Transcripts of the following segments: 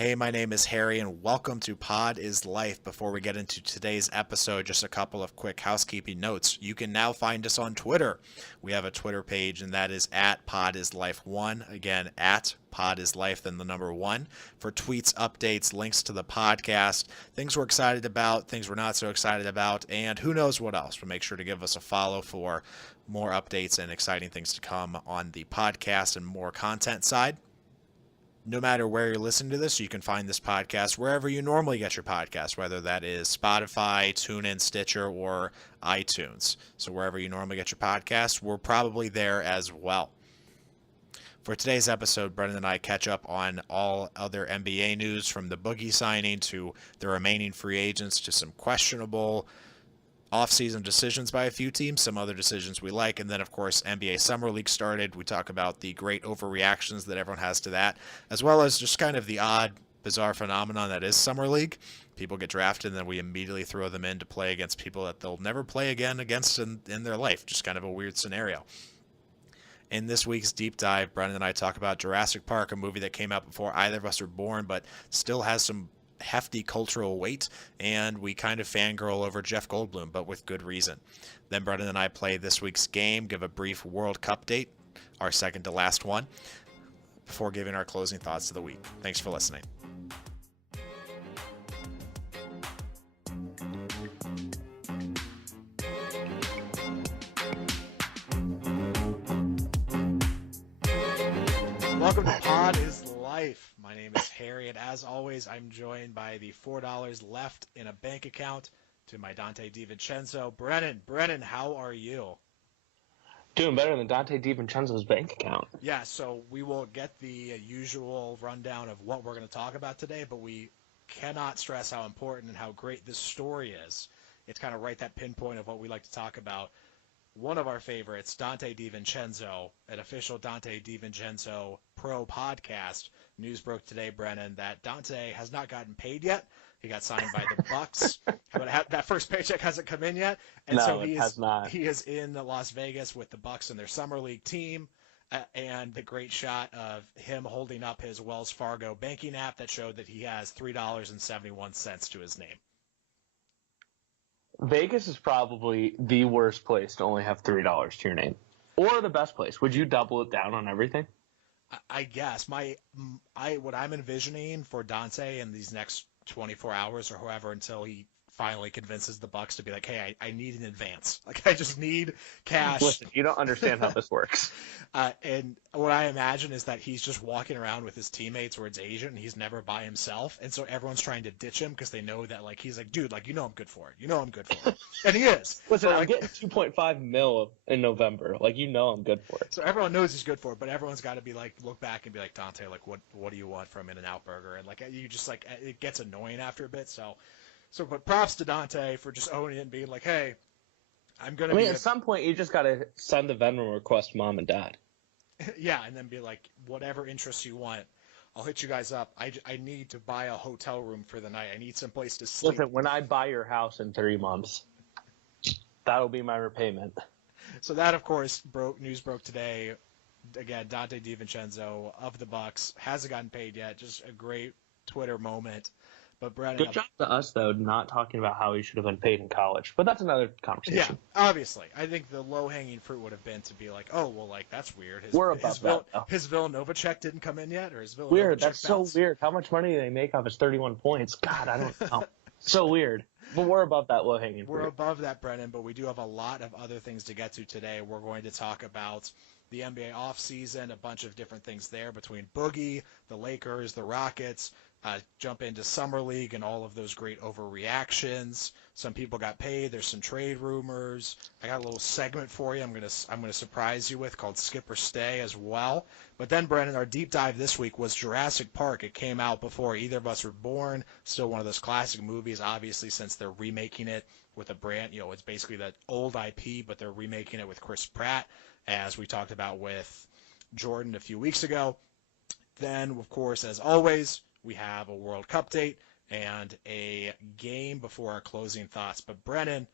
Hey, my name is Harry, and welcome to Pod is Life. Before we get into today's episode, just a couple of quick housekeeping notes. You can now find us on Twitter. We have a Twitter page, and that is at PodIsLife1. Again, at PodIsLife, then the number 1. For tweets, updates, links to the podcast, things we're excited about, things we're not so excited about, and who knows what else. But make sure to give us a follow for more updates and exciting things to come on the podcast and more content side. No matter where you're listening to this, you can find this podcast wherever you normally get your podcast, whether that is Spotify, TuneIn, Stitcher, or iTunes. So wherever you normally get your podcast, we're probably there as well. For today's episode, Brennan and I catch up on all other NBA news, from the Boogie signing to the remaining free agents to some questionable off-season decisions by a few teams, some other decisions we like, and then, of course, NBA Summer League started. We talk about the great overreactions that everyone has to that, as well as just kind of the odd, bizarre phenomenon that is Summer League. People get drafted, and then we immediately throw them in to play against people that they'll never play again against in their life. Just kind of a weird scenario. In this week's Deep Dive, Brennan and I talk about Jurassic Park, a movie that came out before either of us were born, but still has some hefty cultural weight, and we kind of fangirl over Jeff Goldblum, but with good reason. Then Brennan and I play this week's game, give a brief World Cup date, our second to last one, before giving our closing thoughts of the week. Thanks for listening. Welcome to Pod is Life. My name is Harry, and as always, I'm joined by the $4 left in a bank account to my Dante DiVincenzo. Brennan, how are you? Doing better than Dante DiVincenzo's bank account. Yeah, so we will get the usual rundown of what we're going to talk about today, but we cannot stress how important and how great this story is. It's kind of right that pinpoint of what we like to talk about. One of our favorites, Dante DiVincenzo, an official Dante DiVincenzo Pro podcast. News broke today, Brennan, that Dante has not gotten paid yet. He got signed by the Bucks, but that first paycheck hasn't come in yet. And no, so it has not. He is in Las Vegas with the Bucks and their summer league team. And the great shot of him holding up his Wells Fargo banking app that showed that he has $3.71 to his name. Vegas is probably the worst place to only have $3 to your name. Or the best place. Would you double it down on everything? I guess. What I'm envisioning for Dante in these next 24 hours or however until he finally convinces the Bucks to be like, hey, I need an advance. Like, I just need cash. Listen, you don't understand how this works. And what I imagine is that he's just walking around with his teammates or his agent, and he's never by himself. And so everyone's trying to ditch him because they know that, like, he's like, dude, like, you know I'm good for it. You know I'm good for it. And he is. Listen, I'm getting 2.5 mil in November. Like, you know I'm good for it. So everyone knows he's good for it, but everyone's got to be like, look back and be like, Dante, like, what do you want from In-N-Out Burger? And, like, you just, like, it gets annoying after a bit. So, but props to Dante for just owning it and being like, hey, I'm going to at some point, you just got to send the Venmo request to mom and dad. Yeah, and then be like, whatever interest you want, I'll hit you guys up. I need to buy a hotel room for the night. I need some place to sleep. Listen, when I buy your house in 3 months, that'll be my repayment. So that, of course, news broke today. Again, Dante DiVincenzo of the Bucks hasn't gotten paid yet. Just a great Twitter moment. But Brennan, good job to us, though, not talking about how he should have been paid in college. But that's another conversation. Yeah, obviously. I think the low-hanging fruit would have been to be like, oh, well, like, that's weird. We're above that, though. His Villanova check didn't come in yet? Or his Villanova weird. check That's so weird. How much money do they make off his 31 points? God, I don't know. So weird. But we're above that low-hanging fruit. We're above that, Brennan, but we do have a lot of other things to get to today. We're going to talk about the NBA offseason, a bunch of different things there between Boogie, the Lakers, the Rockets, jump into Summer League and all of those great overreactions. Some people got paid. There's some trade rumors. I got a little segment for you I'm gonna surprise you with called Skip or Stay as well. But then, Brennan, our deep dive this week was Jurassic Park. It came out before either of us were born. Still one of those classic movies, obviously, since they're remaking it with a brand. You know, it's basically that old IP, but they're remaking it with Chris Pratt, as we talked about with Jordan a few weeks ago. Then, of course, as always, we have a World Cup date and a game before our closing thoughts. But Brennan,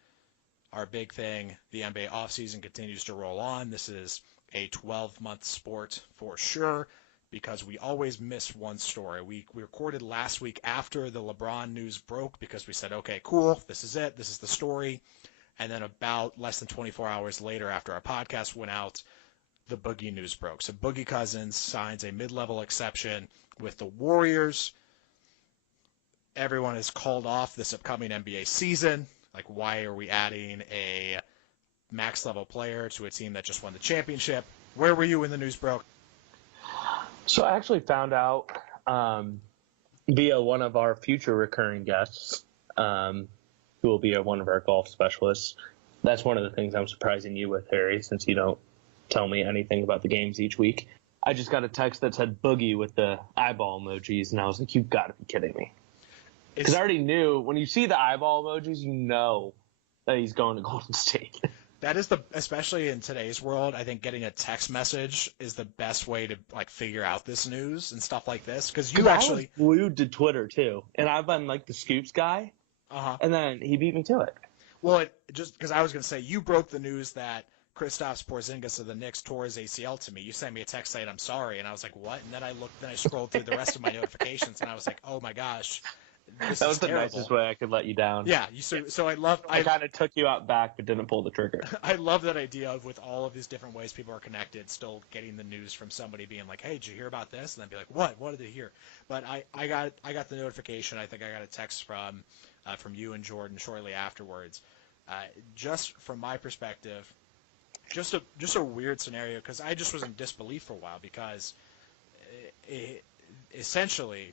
our big thing, the NBA offseason continues to roll on. This is a 12-month sport for sure. because we always miss one story. We recorded last week after the LeBron news broke because we said, okay, cool, this is it, this is the story. And then about less than 24 hours later after our podcast went out, the Boogie news broke. So Boogie Cousins signs a mid-level exception with the Warriors. Everyone has called off this upcoming NBA season. Like, why are we adding a max-level player to a team that just won the championship? Where were you when the news broke? So I actually found out via one of our future recurring guests, who will be one of our golf specialists. That's one of the things I'm surprising you with, Harry, since you don't tell me anything about the games each week. I just got a text that said Boogie with the eyeball emojis, and I was like, you've got to be kidding me. Because I already knew, when you see the eyeball emojis, you know that he's going to Golden State. That is especially in today's world, I think getting a text message is the best way to like figure out this news and stuff like this. Because you actually I was glued to Twitter too, and I've been like the scoops guy. And then he beat me to it. Well, just because I was going to say, you broke the news that Kristaps Porzingis of the Knicks tore his ACL to me. You sent me a text saying, I'm sorry. And I was like, what? And then I scrolled through the rest of my notifications, and I was like, oh, my gosh. That was the nicest way I could let you down. Yeah. So I kind of took you out back, but didn't pull the trigger. I love that idea of, with all of these different ways people are connected, still getting the news from somebody being like, hey, did you hear about this? And then be like, what? What did they hear? But I got the notification. I think I got a text from you and Jordan shortly afterwards. Just from my perspective, just a weird scenario, because I just was in disbelief for a while, because essentially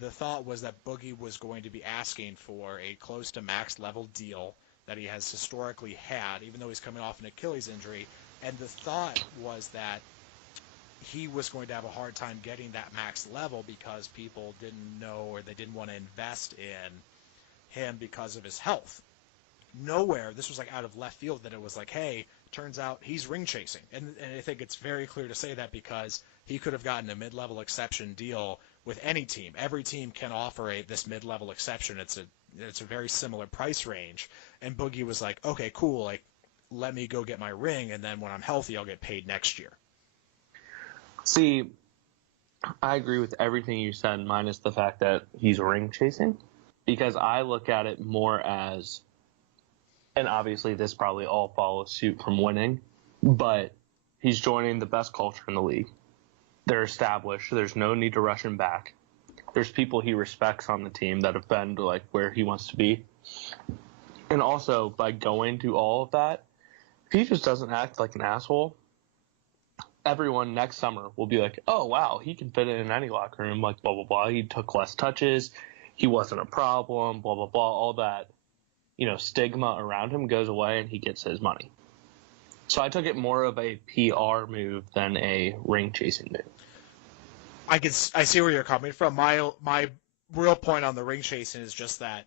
the thought was that Boogie was going to be asking for a close to max level deal that he has historically had, even though he's coming off an Achilles injury. And the thought was that he was going to have a hard time getting that max level because people didn't know, or they didn't want to invest in him because of his health. Nowhere, this was like out of left field, that it was like, hey, turns out he's ring chasing. And I think it's very clear to say that, because he could have gotten a mid-level exception deal with any team. Every team can offer this mid-level exception. It's a very similar price range. And Boogie was like, okay, cool, like, let me go get my ring, and then when I'm healthy, I'll get paid next year. See, I agree with everything you said, minus the fact that he's ring chasing, because I look at it more as, and obviously this probably all follows suit from winning, but he's joining the best culture in the league. They're established. There's no need to rush him back. There's people he respects on the team that have been to like where he wants to be. And also, by going to all of that, if he just doesn't act like an asshole, everyone next summer will be like, oh, wow, he can fit in any locker room, like, blah, blah, blah. He took less touches. He wasn't a problem, blah, blah, blah. All that, stigma around him goes away, and he gets his money. So I took it more of a PR move than a ring-chasing move. I see where you're coming from. My real point on the ring chasing is just that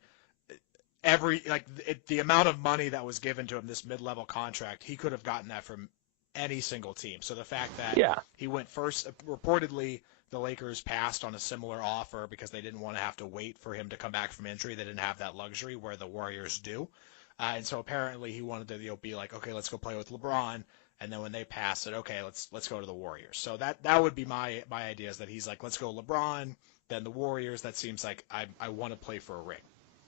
the amount of money that was given to him, this mid-level contract, he could have gotten that from any single team. So the fact that he went first, reportedly the Lakers passed on a similar offer because they didn't want to have to wait for him to come back from injury. They didn't have that luxury where the Warriors do. And so apparently he wanted to be like, okay, let's go play with LeBron. And then when they passed it, okay, let's go to the Warriors. So that would be my idea, is that he's like, let's go LeBron, then the Warriors. That seems like I want to play for a ring.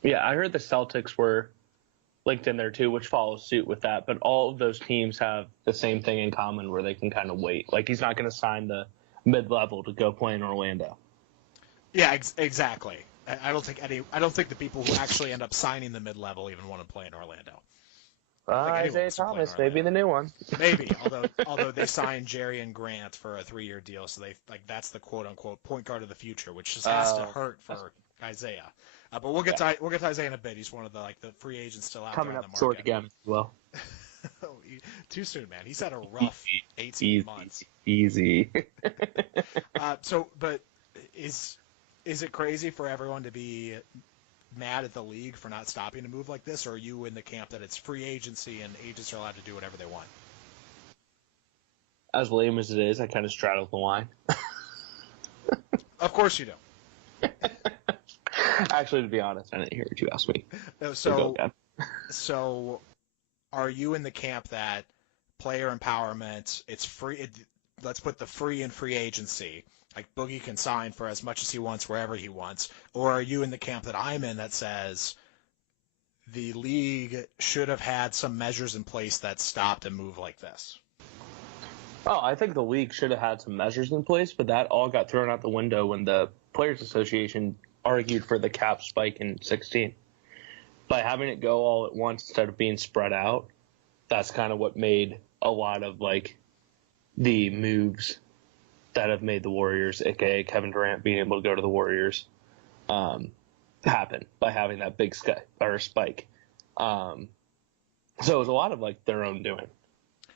Yeah, I heard the Celtics were linked in there too, which follows suit with that. But all of those teams have the same thing in common, where they can kind of wait. Like, he's not going to sign the mid-level to go play in Orlando. Yeah, exactly. I don't think the people who actually end up signing the mid-level even want to play in Orlando. Isaiah Thomas, maybe the new one. Maybe, although they signed Jerry and Grant for a 3-year deal, so that's the quote-unquote point guard of the future, which just has to hurt for Isaiah. But we'll get to Isaiah in a bit. He's one of the free agents still out coming there on up the market. short again as well. Too soon, man. He's had a rough 18 months. Easy. But is it crazy for everyone to be mad at the league for not stopping a move like this, or are you in the camp that it's free agency and agents are allowed to do whatever they want? As lame as it is, I kind of straddle the line. Of course you do. Actually, to be honest, I didn't hear what you asked me. So are you in the camp that player empowerment, it's free, let's put the free and free agency. Like Boogie can sign for as much as he wants wherever he wants, or are you in the camp that I'm in that says the league should have had some measures in place that stopped a move like this? Oh, I think the league should have had some measures in place, but that all got thrown out the window when the Players Association argued for the cap spike in 16. By having it go all at once instead of being spread out, that's kind of what made a lot of like the moves that have made the Warriors, aka Kevin Durant being able to go to the Warriors, happen by having that big spike. So it was a lot of like their own doing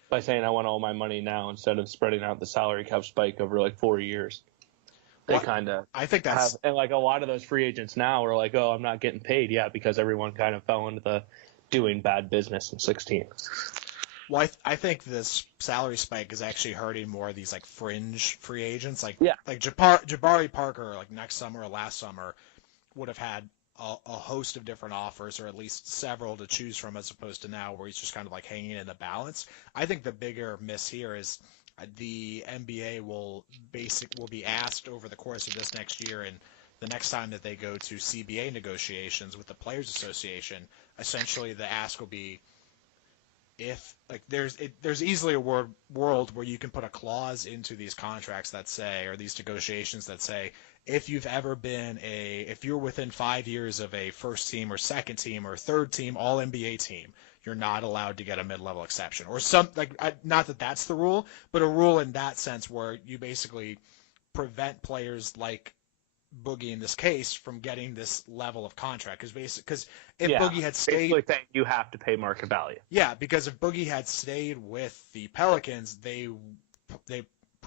by saying I want all my money now instead of spreading out the salary cap spike over like 4 years. They kind of, I think that's, and like a lot of those free agents now are like, oh, I'm not getting paid. Yeah, because everyone kind of fell into the doing bad business in 16. well, I think this salary spike is actually hurting more of these like fringe free agents, like Jabari Parker, like next summer or last summer, would have had a host of different offers, or at least several to choose from, as opposed to now where he's just kind of like hanging in the balance. I think the bigger miss here is the NBA will be asked over the course of this next year and the next time that they go to CBA negotiations with the Players Association, essentially the ask will be, if like there's easily a world where you can put a clause into these contracts that say, or these negotiations that say, if you're within 5 years of a first team or second team or third team all NBA team, you're not allowed to get a mid-level exception, or not that that's the rule, but a rule in that sense where you basically prevent players like Boogie in this case from getting this level of contract, because if Boogie had stayed, basically saying you have to pay market value. Yeah, because if Boogie had stayed with the Pelicans, I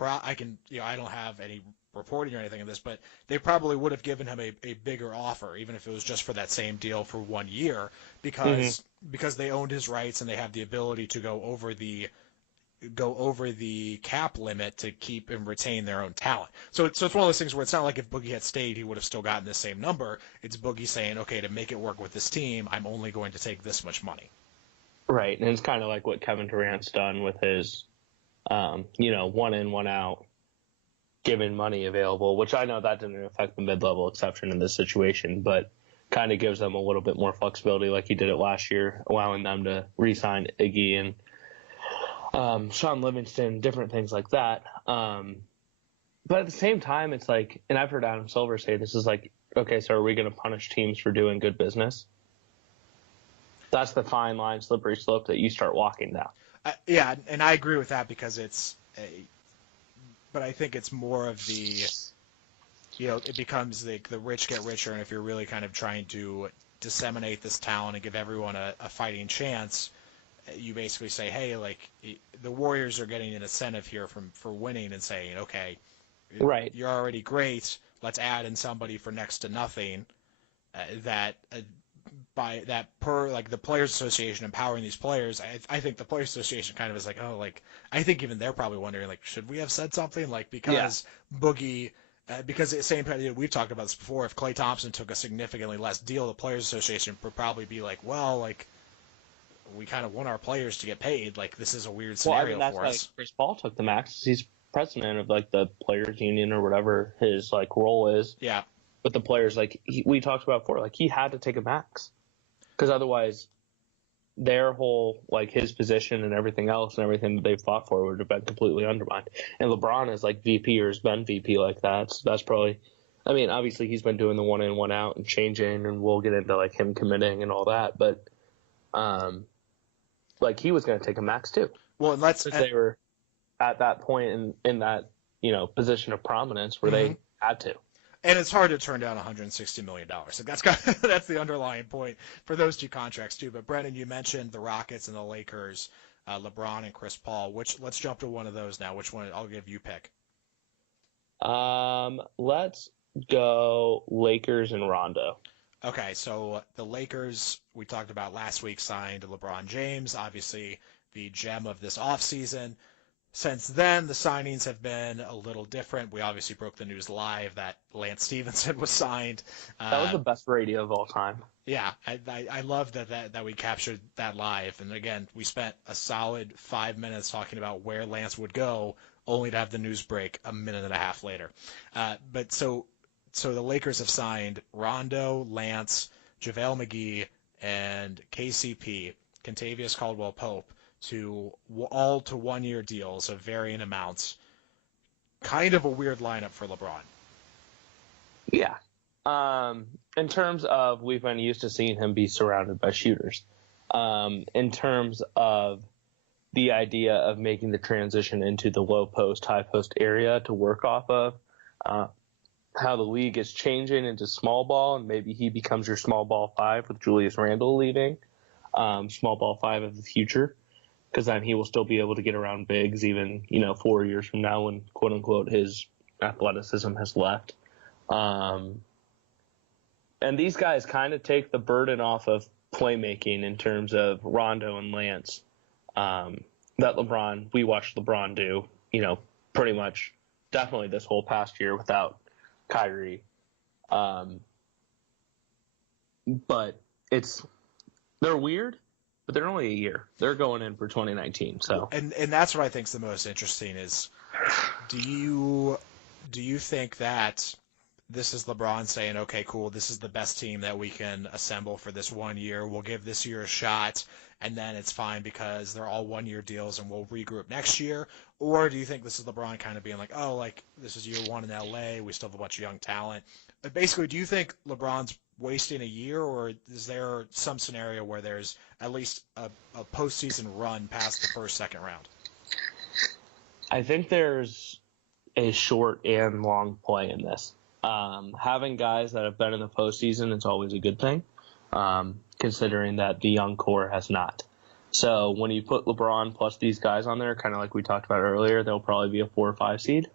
don't have any reporting or anything of this, but they probably would have given him a bigger offer, even if it was just for that same deal for 1 year, because they owned his rights and they have the ability to go over the cap limit to keep and retain their own talent. So it's one of those things where it's not like if Boogie had stayed, he would have still gotten the same number. It's Boogie saying, okay, to make it work with this team, I'm only going to take this much money. Right, and it's kind of like what Kevin Durant's done with his, one in, one out, given money available, which I know that didn't affect the mid-level exception in this situation, but kind of gives them a little bit more flexibility like he did it last year, allowing them to re-sign Iggy and Sean Livingston, different things like that. But at the same time, it's like, and I've heard Adam Silver say this is like, okay, so are we going to punish teams for doing good business? That's the fine line, slippery slope that you start walking down. Yeah, and I agree with that because but I think it's more of it becomes the rich get richer, and if you're really kind of trying to disseminate this talent and give everyone a fighting chance, you basically say, hey, like the Warriors are getting an incentive here for winning, and saying, okay, right, you're already great, let's add in somebody for next to nothing. Per like the Players Association empowering these players, I think the Players Association kind of is like, oh, like I think even they're probably wondering, like, should we have said something, like, because Boogie. Because at the same time, we've talked about this before, if Klay Thompson took a significantly less deal, the Players Association would probably be like, well, like, we kind of want our players to get paid. Like, this is a weird scenario that's for us. Chris Paul took the max. He's president of, like, the Players Union or whatever his, like, role is. Yeah. But the players, like, we talked about before, like, he had to take a max. Because otherwise, their whole, like, his position and everything else and everything that they've fought for would have been completely undermined. And LeBron is, like, VP or has been VP like that. So that's probably, I mean, obviously he's been doing the one in, one out and changing, and we'll get into, like, him committing and all that. But, like, he was going to take a max too. Well, they were at that point in that, position of prominence where they had to. And it's hard to turn down $160 million. So that's the underlying point for those two contracts too. But Brennan, you mentioned the Rockets and the Lakers, LeBron and Chris Paul. Let's jump to one of those now. Which one? I'll give you pick. Let's go Lakers and Rondo. Okay, so the Lakers, we talked about last week, signed LeBron James, obviously the gem of this offseason. Since then, the signings have been a little different. We obviously broke the news live that Lance Stevenson was signed. That was the best radio of all time. Yeah, I love that we captured that live. And again, we spent a solid 5 minutes talking about where Lance would go only to have the news break a minute and a half later. But so the Lakers have signed Rondo, Lance, JaVale McGee, and KCP, Kentavious Caldwell-Pope, all to 1-year deals of varying amounts. Kind of a weird lineup for LeBron. Yeah. In terms of, we've been used to seeing him be surrounded by shooters. In terms of the idea of making the transition into the low post, high post area to work off of, how the league is changing into small ball, and maybe he becomes your small ball 5 with Julius Randle leaving, small ball 5 of the future, because then he will still be able to get around bigs even, 4 years from now when, quote unquote, his athleticism has left. And these guys kind of take the burden off of playmaking in terms of Rondo and Lance, that we watched LeBron do, pretty much definitely this whole past year without Kyrie. But they're weird, but they're only a year. They're going in for 2019. So and that's what I think is the most interesting is, do you think that this is LeBron saying, okay, cool, this is the best team that we can assemble for this 1 year. We'll give this year a shot, and then it's fine because they're all 1-year deals and we'll regroup next year? Or do you think this is LeBron kind of being like, oh, like, this is year 1 in LA, we still have a bunch of young talent? But basically, do you think LeBron's wasting a year, or is there some scenario where there's at least a postseason run past the first, second round? I think there's a short and long play in this. Having guys that have been in the postseason is always a good thing, considering that the young core has not. So when you put LeBron plus these guys on there, kind of like we talked about earlier, they'll probably be a 4 or 5 seed.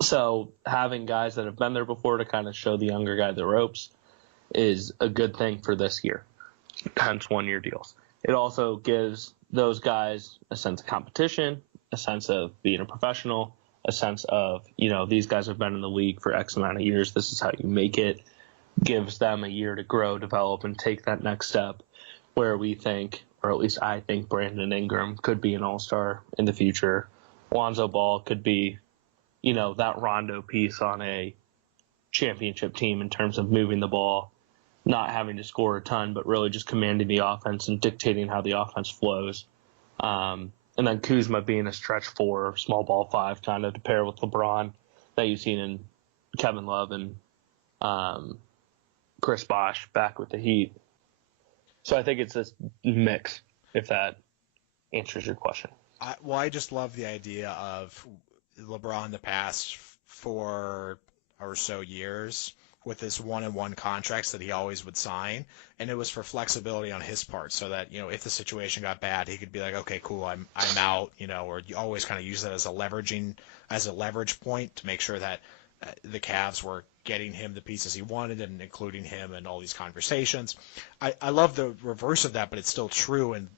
So having guys that have been there before to kind of show the younger guy the ropes is a good thing for this year, hence 1-year deals. It also gives those guys a sense of competition, a sense of being a professional, a sense of, these guys have been in the league for X amount of years. This is how you make it. Gives them a year to grow, develop, and take that next step where we think, or at least I think, Brandon Ingram could be an all-star in the future. Lonzo Ball could be, that Rondo piece on a championship team in terms of moving the ball, not having to score a ton, but really just commanding the offense and dictating how the offense flows. And then Kuzma being a stretch 4, small ball 5, kind of to pair with LeBron that you've seen in Kevin Love and Chris Bosh back with the Heat. So I think it's this mix, if that answers your question. I just love the idea of LeBron the past 4 or so years with his 1-and-1 contracts that he always would sign, and it was for flexibility on his part, so that if the situation got bad, he could be like, okay, cool, I'm out, or you always kind of use that as a leverage point to make sure that the Cavs were getting him the pieces he wanted and including him in all these conversations. I love the reverse of that, but it's still true in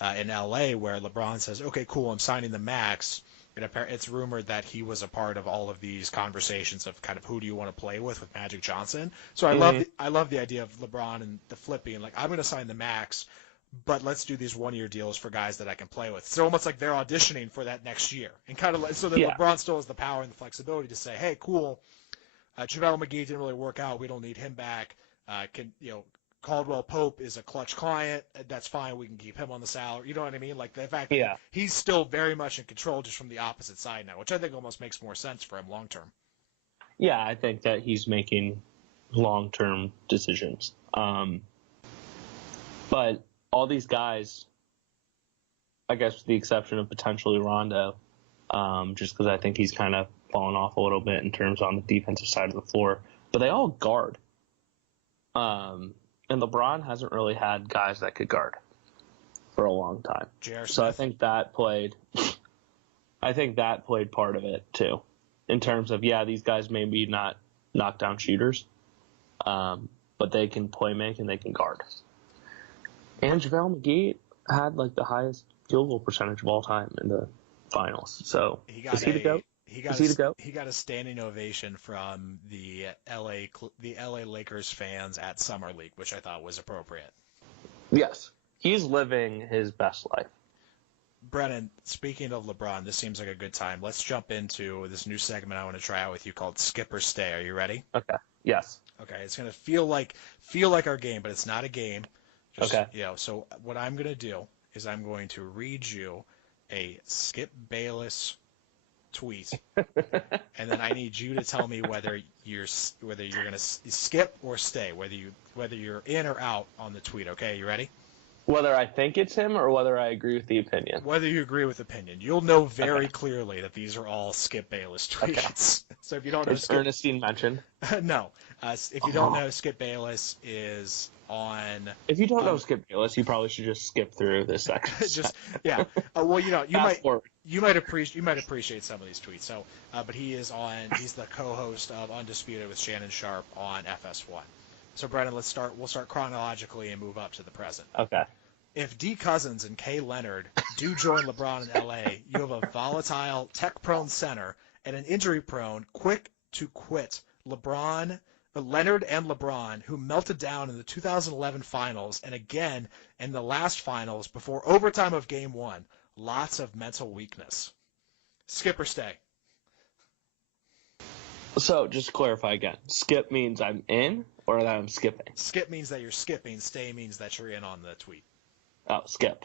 LA where LeBron says, okay, cool, I'm signing the max. It's rumored that he was a part of all of these conversations of kind of who do you want to play with Magic Johnson. So I love the idea of LeBron and the flip being like, I'm going to sign the max, but let's do these 1-year deals for guys that I can play with. It's almost like they're auditioning for that next year, and kind of so that LeBron still has the power and the flexibility to say, hey, cool, JaVale McGee didn't really work out. We don't need him back. Caldwell Pope is a clutch client. That's fine. We can keep him on the salary. You know what I mean? Like the fact that he's still very much in control, just from the opposite side now, which I think almost makes more sense for him long term. Yeah, I think that he's making long-term decisions. But all these guys, I guess with the exception of potentially Rondo, just because I think he's kind of fallen off a little bit in terms on the defensive side of the floor, but they all guard. And LeBron hasn't really had guys that could guard for a long time. So I think that played part of it too, in terms of, these guys may be not knockdown shooters, but they can play make and they can guard. And JaVale McGee had like the highest field goal percentage of all time in the finals. So is he the GOAT? He got a standing ovation from the LA Lakers fans at Summer League, which I thought was appropriate. Yes, he's living his best life. Brennan, speaking of LeBron, this seems like a good time. Let's jump into this new segment I want to try out with you called Skip or Stay. Are you ready? Okay. Yes. Okay, it's gonna feel like our game, but it's not a game. Just Okay. so what I'm gonna do is I'm going to read you a Skip Bayless tweet, and then I need you to tell me whether you're gonna skip or stay, whether you're in or out on the tweet. Okay, you ready? Whether I think it's him or whether I agree with the opinion. Whether you agree with opinion, you'll know very clearly that these are all Skip Bayless tweets. Okay. So if you don't know, is Ernestine mentioned? No. If you don't know, Skip Bayless is on. If you don't know Skip Bayless, you probably should just skip through this section. Yeah. Well, you might forward. appreciate some of these tweets. So, but he's the co-host of Undisputed with Shannon Sharp on FS1. So, Brennan, we'll start chronologically and move up to the present. Okay. If D. Cousins and Kay Leonard do join LeBron in LA, you have a volatile, tech-prone center and an injury-prone, quick-to-quit Leonard and LeBron, who melted down in the 2011 finals and again in the last finals before overtime of Game 1. Lots of mental weakness. Skip or stay? So, just to clarify again, skip means I'm in or that I'm skipping? Skip means that you're skipping. Stay means that you're in on the tweet. Oh, skip.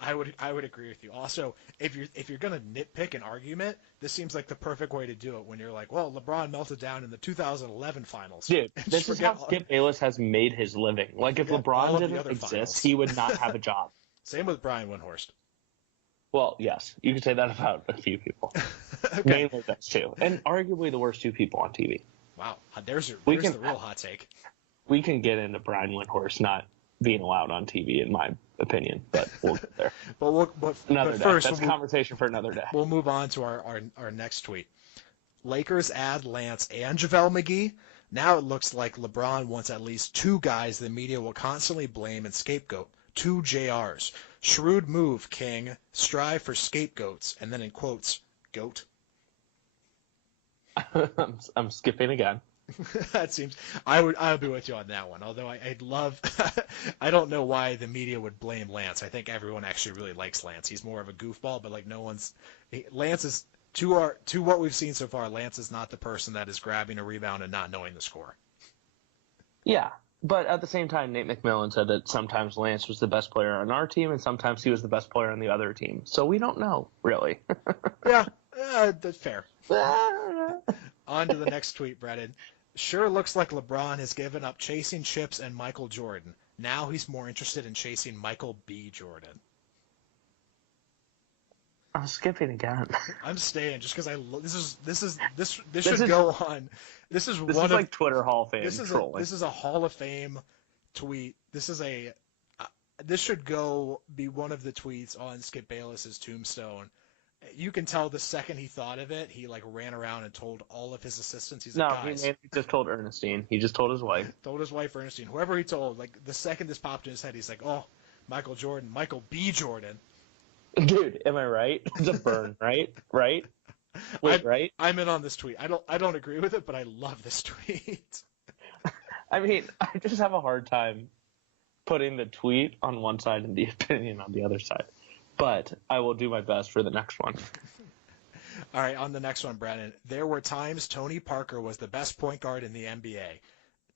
I would agree with you. Also, if you're gonna nitpick an argument, this seems like the perfect way to do it. When you're like, well, LeBron melted down in the 2011 finals. Dude, this is how Skip Bayless has made his living. Like if LeBron didn't exist, he would not have a job. Same with Brian Windhorst. Well, yes, you could say that about a few people. Okay. Mainly those two, and arguably the worst two people on TV. Wow, there's the real hot take. We can get into Brian Windhorst not being allowed on TV, in my opinion, but we'll get there. but first, that's a conversation for another day. We'll move on to our next tweet. Lakers add Lance and JaVale McGee. Now it looks like LeBron wants at least two guys the media will constantly blame and scapegoat. 2 JRs. Shrewd move, King. Strive for scapegoats. And then in quotes, goat. I'm skipping again. That seems I'll be with you on that one. Although I'd love I don't know why the media would blame Lance. I think everyone actually really likes Lance. He's more of a goofball, but like Lance is to what we've seen so far, Lance is not the person that is grabbing a rebound and not knowing the score. Yeah, but at the same time, Nate McMillan said that sometimes Lance was the best player on our team and sometimes he was the best player on the other team. So we don't know, really. Yeah, that's fair. On to the next tweet, Brennan. Sure looks like LeBron has given up chasing chips and Michael Jordan. Now he's more interested in chasing Michael B. Jordan. I'm skipping again. I'm staying just because this should go on. This is like Twitter Hall of Fame. This is a Hall of Fame tweet. This should be one of the tweets on Skip Bayless's tombstone. You can tell the second he thought of it, he like ran around and told all of his assistants. He's like, guys. He just told Ernestine. He just told his wife. Told his wife Ernestine. Whoever he told, like the second this popped in his head, he's like, oh, Michael Jordan, Michael B. Jordan. Dude, am I right? It's a burn, right? Right? Wait, right? I'm in on this tweet. I don't agree with it, but I love this tweet. I mean, I just have a hard time putting the tweet on one side and the opinion on the other side. But I will do my best for the next one. All right, on the next one, Brennan. There were times Tony Parker was the best point guard in the NBA.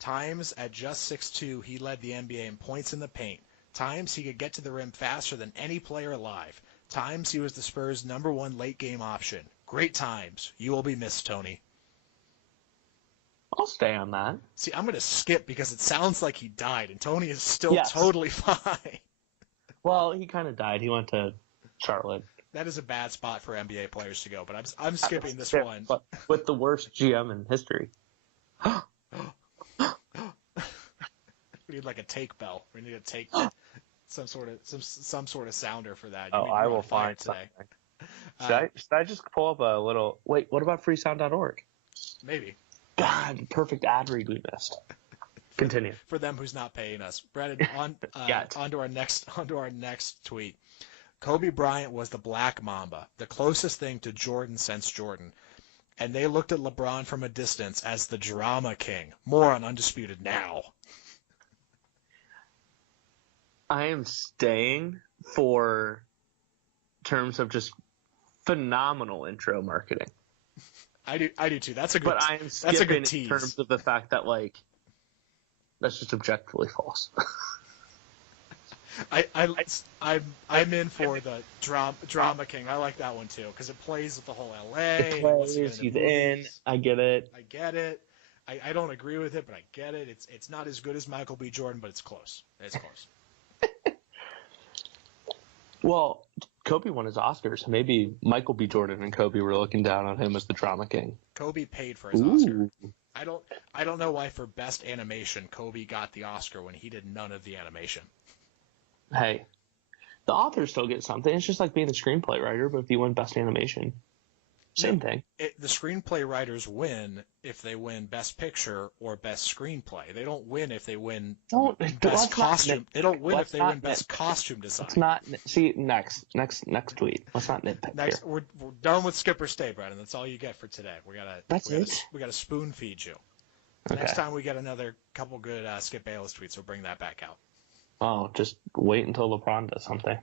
Times at just 6'2", he led the NBA in points in the paint. Times he could get to the rim faster than any player alive. Times he was the Spurs' #1 late-game option. Great times. You will be missed, Tony. I'll stay on that. See, I'm going to skip because it sounds like he died, and Tony is still totally fine. Well, he kind of died. He went to Charlotte. That is a bad spot for NBA players to go, but I'm skipping this one. But with the worst GM in history. We need like a take bell. We need a take some sort of sounder for that. I will find today. Should I just pull up a little? Wait, what about freesound.org? Maybe. God, perfect ad read we missed. Continue. For them who's not paying us. Brennan, onto our next tweet. Kobe Bryant was the Black Mamba, the closest thing to Jordan since Jordan. And they looked at LeBron from a distance as the drama king. More on Undisputed now. I am staying for terms of just phenomenal intro marketing. I do too. That's a good. But I am that's skipping a good in tease. terms of the fact that that's just objectively false. I'm in for the drama king. I like that one too because it plays with the whole LA. It plays, he's in. I get it. I get it. I don't agree with it, but I get it. It's not as good as Michael B. Jordan, but it's close. It's close. Well, Kobe won his Oscars. Maybe Michael B. Jordan and Kobe were looking down on him as the drama king. Kobe paid for his Oscar. I don't know why for best animation Kobe got the Oscar when he did none of the animation. Hey, the authors still get something. It's just like being the screenplay writer, but if you win best animation, same thing. The screenplay writers win if they win best picture or best screenplay. They don't win if they win best costume. They don't win if they win best costume design. It's not. See, next tweet. Let's not nitpick next, here. We're done with Skipper Stay, Brennan. That's all you get for today. We gotta spoon feed you. Okay. Next time we get another couple good Skip Bayless tweets, we'll bring that back out. Oh, just wait until LeBron does something.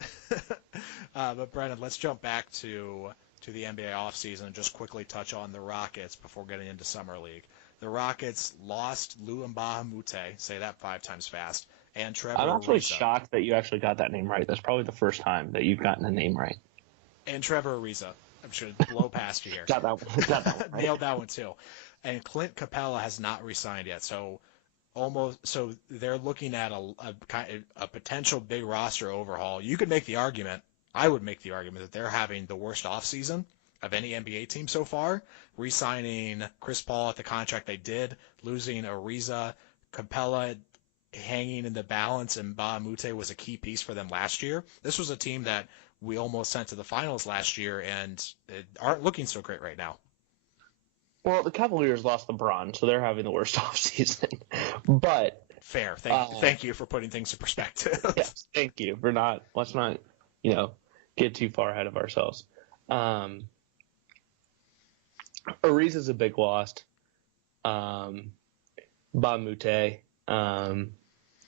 But Brennan, let's jump back to the NBA offseason and just quickly touch on the Rockets before getting into Summer League. The Rockets lost Lou Mbahamute, say that 5 times fast, and Trevor I'm actually Ariza. shocked that you actually got that name right. That's probably the first time that you've gotten a name right. And Trevor Ariza. I'm sure blow past you here. Got that one right. Nailed that one too. And Clint Capella has not re-signed yet, so they're looking at a potential big roster overhaul. You could make the argument, I would make the argument, that they're having the worst offseason of any NBA team so far, re-signing Chris Paul at the contract they did, losing Ariza, Capella hanging in the balance, and Bahamute was a key piece for them last year. This was a team that we almost sent to the finals last year and aren't looking so great right now. Well, the Cavaliers lost LeBron, so they're having the worst offseason. But fair. Thank you for putting things in perspective. Yes, thank you for not. Let's not, get too far ahead of ourselves. Ariza's a big loss. Bamute.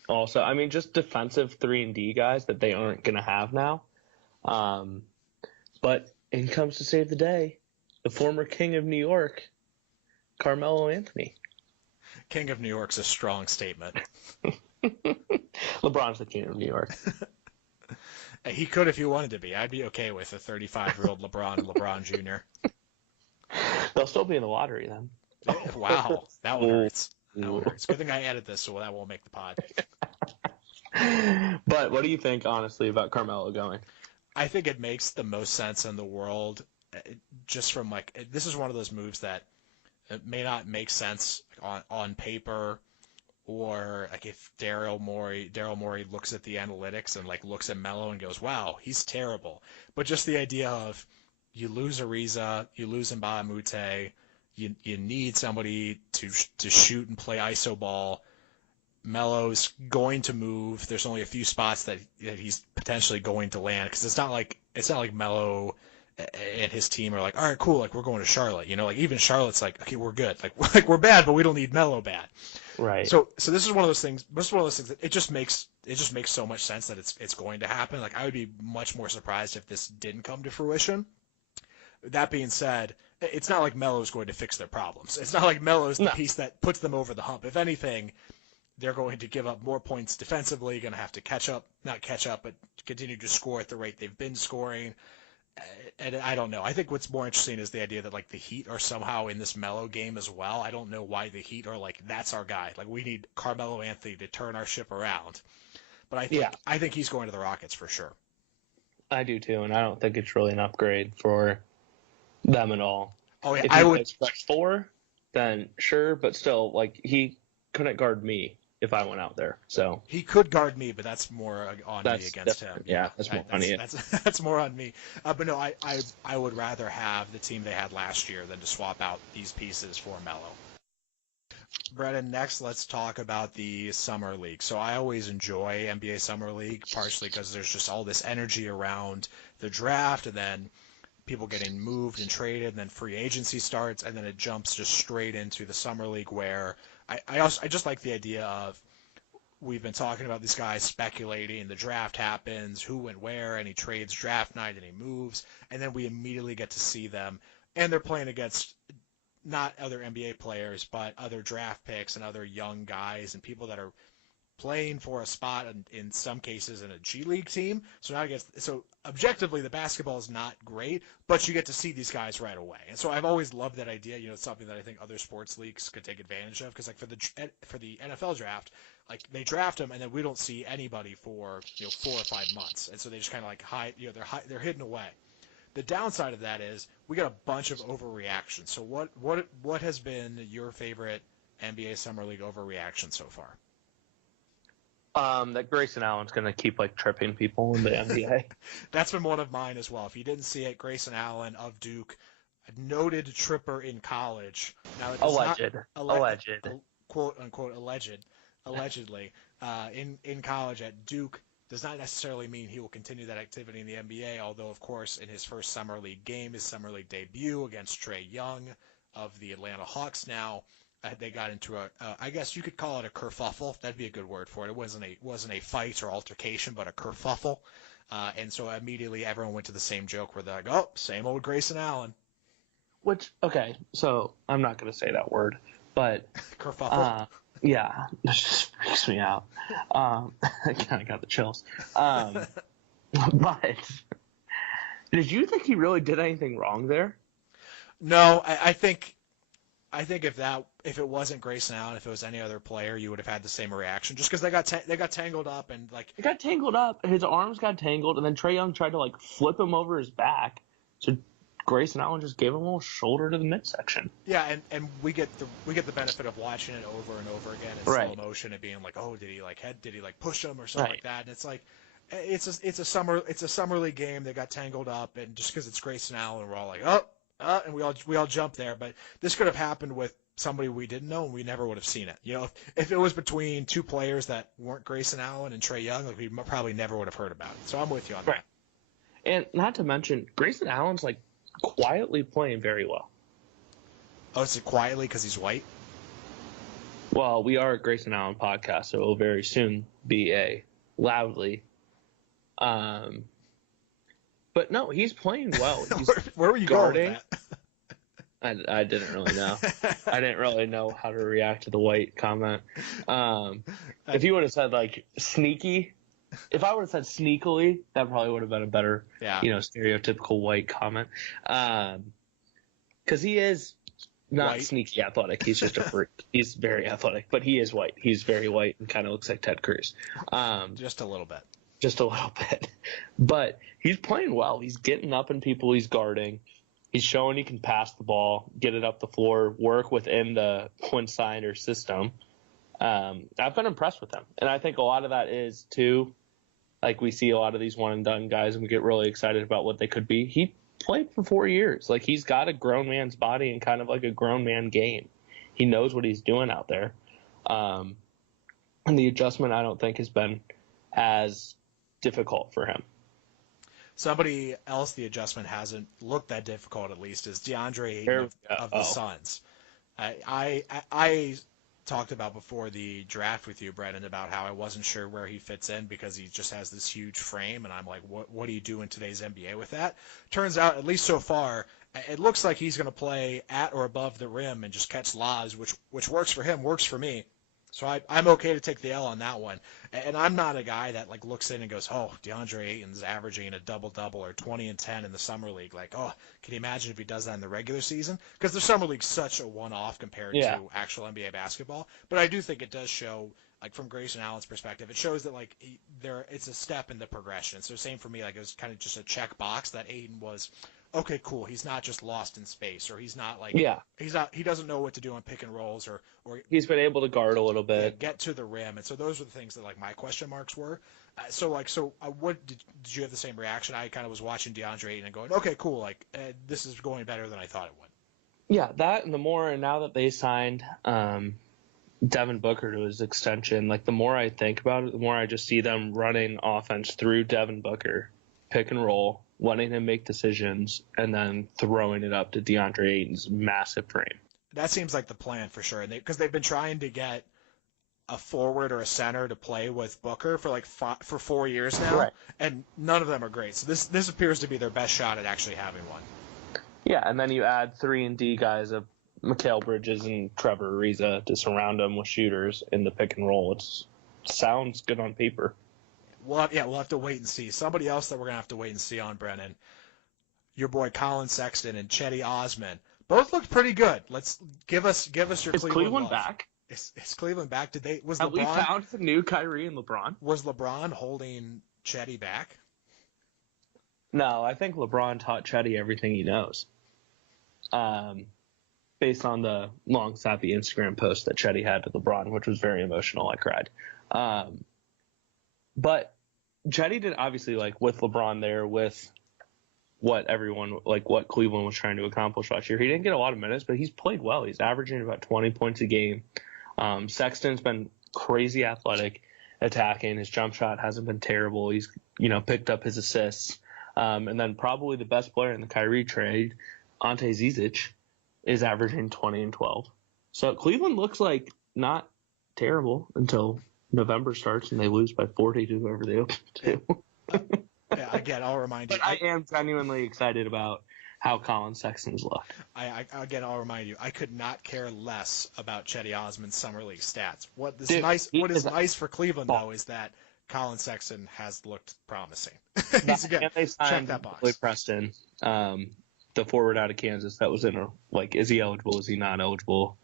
Also, I mean, just defensive 3-and-D guys that they aren't going to have now. But in comes to save the day, the former king of New York, Carmelo Anthony. King of New York's a strong statement. LeBron's the king of New York. He could if he wanted to be. I'd be okay with a 35-year-old LeBron and LeBron Jr. They'll still be in the lottery then. Wow, that one hurts. That one hurts. Good thing I added this, so that won't make the pod. But what do you think, honestly, about Carmelo going? I think it makes the most sense in the world. Just from this is one of those moves that it may not make sense on paper, or if Daryl Morey looks at the analytics and looks at Melo and goes, "Wow, he's terrible." But just the idea of you lose Ariza, you lose Mbahamute, you need somebody to shoot and play iso ball. Melo's going to move. There's only a few spots that he's potentially going to land, because it's not like Melo and his team are like, all right, cool, we're going to Charlotte. Even Charlotte's like, okay, we're good. We're bad, but we don't need Melo bad. Right. So this is one of those things. This is one of those things that it just makes so much sense that it's going to happen. I would be much more surprised if this didn't come to fruition. That being said, it's not like Melo's going to fix their problems. It's not like Melo's the piece that puts them over the hump. If anything, they're going to give up more points defensively, going to have to not catch up, but continue to score at the rate they've been scoring. And I don't know. I think what's more interesting is the idea that the Heat are somehow in this Melo game as well. I don't know why the Heat are that's our guy. We need Carmelo Anthony to turn our ship around. But I think he's going to the Rockets for sure. I do too, and I don't think it's really an upgrade for them at all. Oh yeah, if I would stretch 4, then sure, but still, he couldn't guard me if I went out there. So he could guard me, but that's more on me against him. Yeah, that's more on you. That's more on me. But no, I would rather have the team they had last year than to swap out these pieces for Melo. Brennan, next let's talk about the Summer League. So I always enjoy NBA Summer League, partially because there's just all this energy around the draft, and then people getting moved and traded, and then free agency starts, and then it jumps just straight into the Summer League, where I just like the idea of we've been talking about these guys speculating. The draft happens, who went where, and he trades draft night and he moves, and then we immediately get to see them, and they're playing against not other NBA players, but other draft picks and other young guys and people that are playing for a spot in some cases in a G League team. So objectively the basketball is not great, but you get to see these guys right away. And so I've always loved that idea. It's something that I think other sports leagues could take advantage of, because like for the NFL draft, like they draft them and then we don't see anybody for 4 or 5 months, and so they just kind of like hide. They're hidden away. The downside of that is we got a bunch of overreactions. So what has been your favorite NBA Summer League overreaction so far? That Grayson Allen's going to keep like tripping people in the NBA. That's been one of mine as well. If you didn't see it, Grayson Allen of Duke, a noted tripper in college. Now it alleged, quote unquote allegedly in college at Duke does not necessarily mean he will continue that activity in the NBA. Although of course in his first summer league game, his summer league debut against Trae Young of the Atlanta Hawks now. They got into I guess you could call it a kerfuffle. That'd be a good word for it. It wasn't a fight or altercation, but a kerfuffle. And so immediately everyone went to the same joke where they're like, oh, same old Grayson Allen. Which, okay, so I'm not going to say that word, but kerfuffle. Yeah, that just freaks me out. I kind of got the chills. But did you think he really did anything wrong there? No, I think if it wasn't Grayson Allen, if it was any other player, you would have had the same reaction. Just because they got tangled up and like they got tangled up, his arms got tangled, and then Trae Young tried to like flip him over his back. So Grayson Allen just gave him a little shoulder to the midsection. Yeah, and we get the benefit of watching it over and over again in slow motion and being like, oh, did he push him or something like that? And it's like it's a summer league game. They got tangled up, and just because it's Grayson Allen, we're all like, and we all jump there. But this could have happened with somebody we didn't know, and we never would have seen it. If it was between two players that weren't Grayson Allen and Trae Young, like we probably never would have heard about it. So I'm with you on that. And not to mention, Grayson Allen's like quietly playing very well. Oh, is it quietly because he's white? Well, we are a Grayson Allen podcast, so it will very soon be a loudly. But no, he's playing well. He's where were you guarding. Going with that? I didn't really know. I didn't really know how to react to the white comment. If you would have said like sneaky, if I would have said sneakily, that probably would have been a better, stereotypical white comment. Because he is not white. Sneaky athletic. He's just a freak. He's very athletic, but he is white. He's very white and kind of looks like Ted Cruz. Just a little bit. Just a little bit. But he's playing well. He's getting up in people he's guarding. He's showing he can pass the ball, get it up the floor, work within the Quinn Snyder system. I've been impressed with him. And I think a lot of that is, too, like we see a lot of these one-and-done guys and we get really excited about what they could be. He played for 4 years. Like, he's got a grown man's body and kind of like a grown man game. He knows what he's doing out there. And the adjustment, I don't think, has been as difficult for him. Somebody else the adjustment hasn't looked that difficult, at least, is DeAndre Ayton of the Suns. I talked about before the draft with you, Brennan, about how I wasn't sure where he fits in because he just has this huge frame, and I'm like, what do you do in today's NBA with that? Turns out, at least so far, it looks like he's going to play at or above the rim and just catch lobs, which works for him, works for me. So I'm okay to take the L on that one. And I'm not a guy that like looks in and goes, oh, DeAndre Ayton's averaging a double-double or 20 and 10 in the summer league. Like, oh, can you imagine if he does that in the regular season? Because the summer league's such a one-off compared to actual NBA basketball. But I do think it does show, like from Grayson Allen's perspective, it shows that like it's a step in the progression. So same for me, like it was kind of just a check box that Ayton was. Okay, cool. He's not just lost in space, or he's not like he doesn't know what to do on pick and rolls, or he's been able to guard a little bit, get to the rim, and so those are the things that like my question marks were. What did you have the same reaction? I kind of was watching DeAndre Ayton and going, okay, cool, like this is going better than I thought it would. Yeah, that and the more, and now that they signed Devin Booker to his extension, like the more I think about it, the more I just see them running offense through Devin Booker, pick and roll, letting him make decisions, and then throwing it up to DeAndre Ayton's massive frame. That seems like the plan for sure, because they've been trying to get a forward or a center to play with Booker for for 4 years now, Right. and none of them are great. So this appears to be their best shot at actually having one. Yeah, and then you add 3-and-D guys of Mikal Bridges and Trevor Ariza to surround them with shooters in the pick and roll. It sounds good on paper. We'll have to wait and see. Somebody else that we're gonna have to wait and see on, Brennan. Your boy Colin Sexton and Chetty Osman both looked pretty good. Let's give us your Is Cleveland love. back? Is Cleveland back? Have we found the new Kyrie and LeBron? Was LeBron holding Chetty back? No, I think LeBron taught Chetty everything he knows. Based on the long sappy Instagram post that Chetty had to LeBron, which was very emotional. I cried. But Chetty did obviously, like, with LeBron there, with what Cleveland was trying to accomplish last year. He didn't get a lot of minutes, but he's played well. He's averaging about 20 points a game. Sexton's been crazy athletic, attacking. His jump shot hasn't been terrible. He's, picked up his assists. And then probably the best player in the Kyrie trade, Ante Zizic, is averaging 20 and 12. So Cleveland looks like not terrible until November starts and they lose by 40 to whoever they open to. Yeah, again, I'll remind you. But I am genuinely excited about how Colin Sexton's looked. I'll remind you. I could not care less about Chetty Osman's summer league stats. What is nice for Cleveland though is that Colin Sexton has looked promising. He's again check that box. Blake Preston, the forward out of Kansas, that was in a is he eligible? Is he not eligible?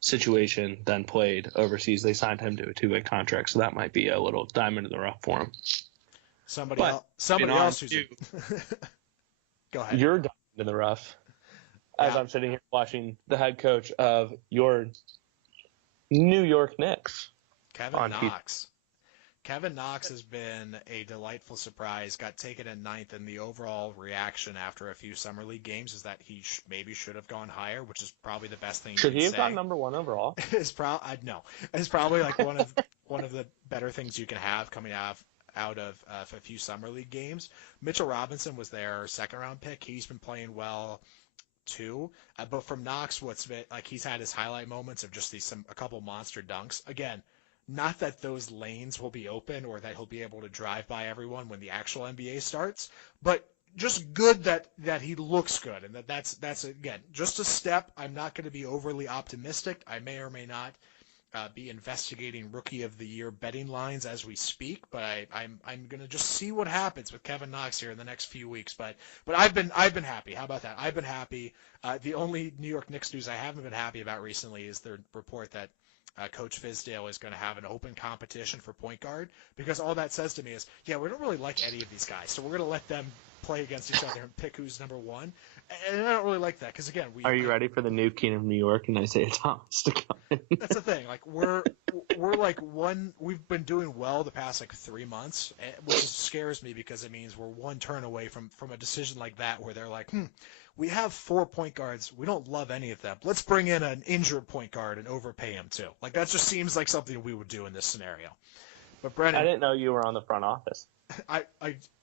Situation. Then played overseas. They signed him to a 2-way contract, so that might be a little diamond in the rough for him. Somebody else who's go ahead. You're diamond in the rough. As I'm sitting here watching the head coach of your New York Knicks, Kevin Knox. Kevin Knox has been a delightful surprise. Got taken at 9th, and the overall reaction after a few summer league games is that he maybe should have gone higher, which is probably the best thing. Should he have gone number 1 overall? It's probably like one of the better things you can have coming out of a few summer league games. Mitchell Robinson was their second round pick. He's been playing well too. But from Knox, what's been he's had his highlight moments of just a couple monster dunks. Again, not that those lanes will be open or that he'll be able to drive by everyone when the actual NBA starts, but just good that he looks good, and that's again just a step. I'm not going to be overly optimistic. I may or may not be investigating Rookie of the Year betting lines as we speak, but I'm going to just see what happens with Kevin Knox here in the next few weeks. But I've been happy. How about that? I've been happy. The only New York Knicks news I haven't been happy about recently is the report that Coach Fizdale is going to have an open competition for point guard, because all that says to me is, we don't really like any of these guys, so we're going to let them play against each other and pick who's number one. And I don't really like that because, again, Are you ready for the new King of New York and Isaiah Thomas to come in? That's the thing. We've been doing well the past 3 months, which scares me because it means we're one turn away from a decision like that where they're like, we have 4 point guards. We don't love any of them. Let's bring in an injured point guard and overpay him too. That just seems like something we would do in this scenario. But Brennan, I didn't know you were on the front office.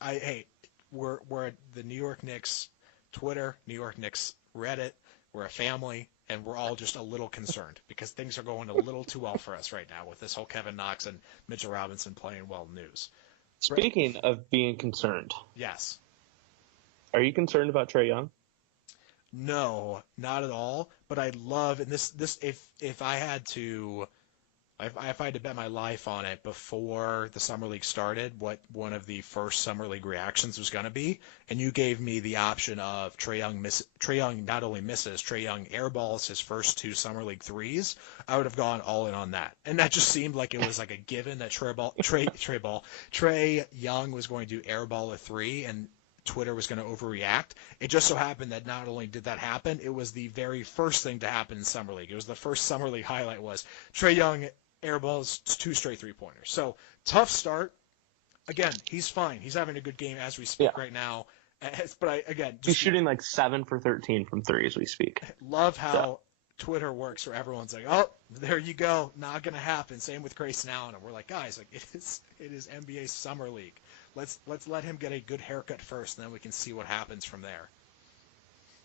Hey, we're at the New York Knicks Twitter, New York Knicks Reddit. We're a family, and we're all just a little concerned because things are going a little too well for us right now with this whole Kevin Knox and Mitchell Robinson playing well news. Speaking of being concerned. Yes. Are you concerned about Trae Young? No, not at all. But I love, and this if I had to bet my life on it before the summer league started, what one of the first summer league reactions was going to be, and you gave me the option of Trae Young not only misses, Trae Young airballs his first 2 summer league threes, I would have gone all in on that, and that just seemed like it was a given that Trae Young was going to airball a 3, and Twitter was going to overreact. It just so happened that not only did that happen, it was the very first thing to happen in summer league. It was the first summer league highlight was Trae Young airballs 2 straight 3-pointers. So tough start. Again, he's fine. He's having a good game as we speak right now. But he's shooting 7 for 13 from 3 as we speak. Love how Twitter works, where everyone's like, "Oh, there you go, not gonna happen." Same with Grayson Allen, and we're like, guys, it is NBA summer league. Let's let him get a good haircut first, and then we can see what happens from there.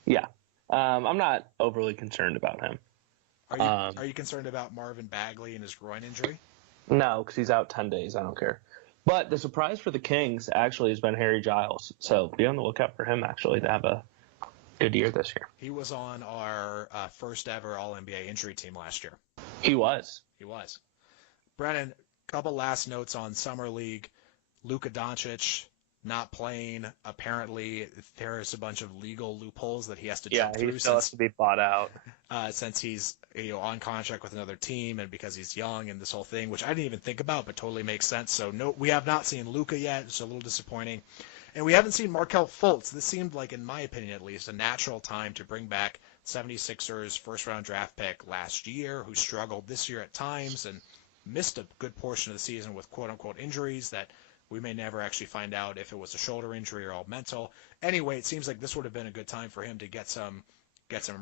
Yeah, I'm not overly concerned about him. Are you concerned about Marvin Bagley and his groin injury? No, because he's out 10 days. I don't care. But the surprise for the Kings actually has been Harry Giles. So be on the lookout for him actually to have a good year this year. He was on our first ever All-NBA injury team last year. He was. Brennan, couple last notes on Summer League. Luka Doncic not playing. Apparently, there's a bunch of legal loopholes that he has to jump through. Yeah, he still has to be bought out. Since he's on contract with another team and because he's young and this whole thing, which I didn't even think about, but totally makes sense. So no, we have not seen Luka yet. It's a little disappointing. And we haven't seen Markelle Fultz. This seemed like, in my opinion at least, a natural time to bring back 76ers first-round draft pick last year, who struggled this year at times and missed a good portion of the season with quote-unquote injuries that we may never actually find out if it was a shoulder injury or all mental. Anyway, it seems like this would have been a good time for him to get some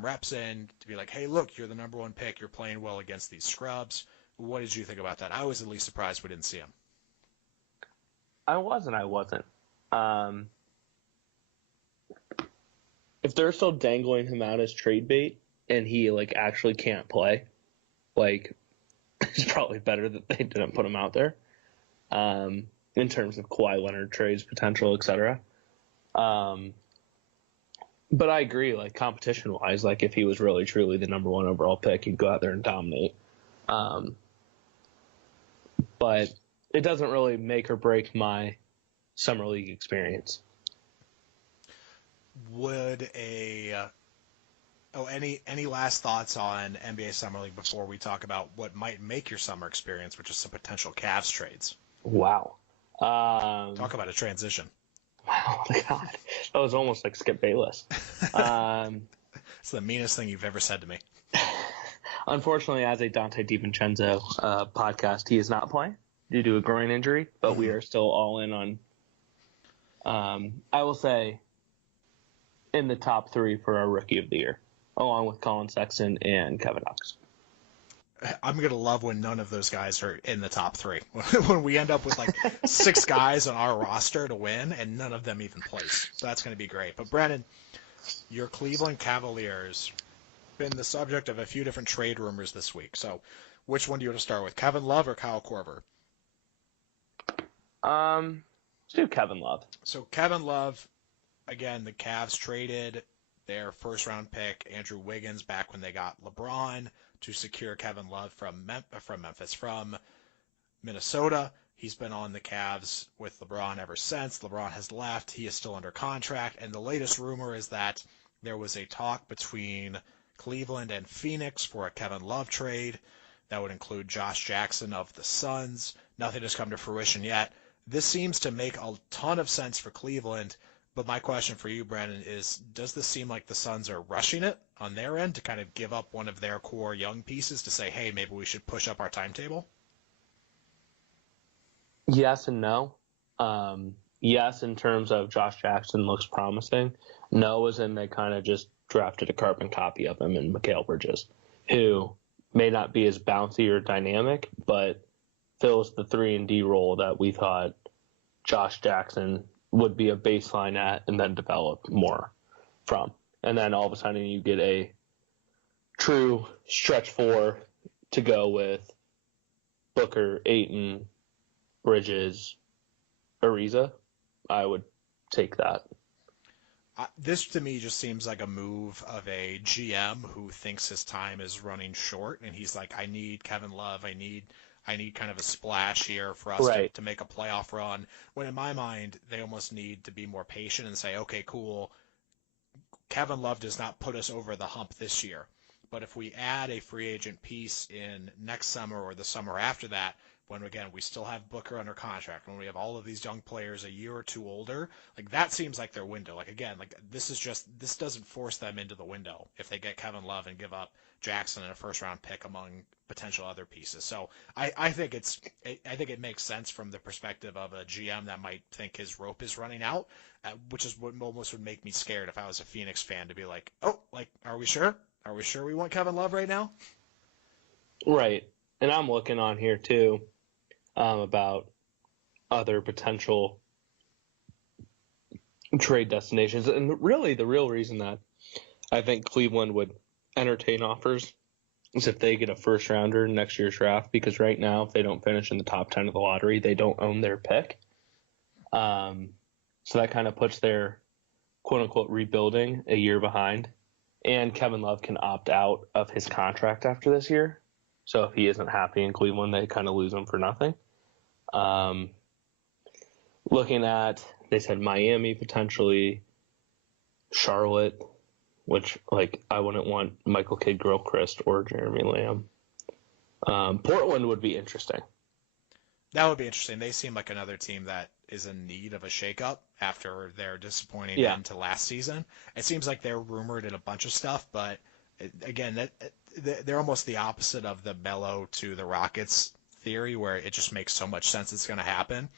reps in, to be like, hey, look, you're the number one pick. You're playing well against these scrubs. What did you think about that? I was at least surprised we didn't see him. I wasn't. If they're still dangling him out as trade bait and he actually can't play, it's probably better that they didn't put him out there. In terms of Kawhi Leonard trades potential, etc. But I agree, competition-wise, if he was really truly the number one overall pick, he'd go out there and dominate. But it doesn't really make or break my summer league experience. Would any last thoughts on NBA Summer League before we talk about what might make your summer experience, which is some potential Cavs trades? Wow. Talk about a transition. Oh my God. That was almost like Skip Bayless. It's the meanest thing you've ever said to me. Unfortunately, as a Dante DiVincenzo podcast, he is not playing due to a groin injury, but we are still all in on, I will say, in the top three for our Rookie of the Year, along with Colin Sexton and Kevin Knox. I'm going to love when none of those guys are in the top three. When we end up with 6 guys on our roster to win and none of them even place. So that's going to be great. But Brennan, your Cleveland Cavaliers been the subject of a few different trade rumors this week. So which one do you want to start with, Kevin Love or Kyle Korver? Let's do Kevin Love. So Kevin Love, again, the Cavs traded their first-round pick, Andrew Wiggins, back when they got LeBron, to secure Kevin Love from Minnesota. He's been on the Cavs with LeBron ever since. LeBron has left. He is still under contract. And the latest rumor is that there was a talk between Cleveland and Phoenix for a Kevin Love trade that would include Josh Jackson of the Suns. Nothing has come to fruition yet. This seems to make a ton of sense for Cleveland. But my question for you, Brandon, is does this seem like the Suns are rushing it on their end to kind of give up one of their core young pieces to say, hey, maybe we should push up our timetable? Yes and no. Yes, in terms of Josh Jackson looks promising. No, as in they kind of just drafted a carbon copy of him in Mikal Bridges, who may not be as bouncy or dynamic, but fills the 3-and-D role that we thought Josh Jackson would be a baseline at and then develop more from. And then all of a sudden you get a true stretch 4 to go with Booker, Ayton, Bridges, Ariza. I would take that. This to me just seems like a move of a GM who thinks his time is running short, and he's like, I need Kevin Love. I need kind of a splash here for us to make a playoff run. When in my mind, they almost need to be more patient and say, okay, cool. Kevin Love does not put us over the hump this year. But if we add a free agent piece in next summer or the summer after that, when, again, we still have Booker under contract, when we have all of these young players a year or two older, that seems like their window. This doesn't force them into the window if they get Kevin Love and give up Jackson and a first-round pick among potential other pieces. So I think it makes sense from the perspective of a GM that might think his rope is running out, which is what almost would make me scared if I was a Phoenix fan to be like, are we sure? Are we sure we want Kevin Love right now? Right. And I'm looking on here, too, about other potential trade destinations. And really, the real reason that I think Cleveland would entertain offers is if they get a first rounder in next year's draft, because right now, if they don't finish in the top 10 of the lottery, they don't own their pick. So that kind of puts their quote unquote rebuilding a year behind. And Kevin Love can opt out of his contract after this year. So if he isn't happy in Cleveland, they kind of lose him for nothing. Looking at, they said Miami potentially, Charlotte, which, like, I wouldn't want Michael Kidd-Gilchrist or Jeremy Lamb. Portland would be interesting. That would be interesting. They seem like another team that is in need of a shakeup after their disappointing end to last season. It seems like they're rumored in a bunch of stuff, but again, they're almost the opposite of the Melo to the Rockets theory, where it just makes so much sense it's going to happen.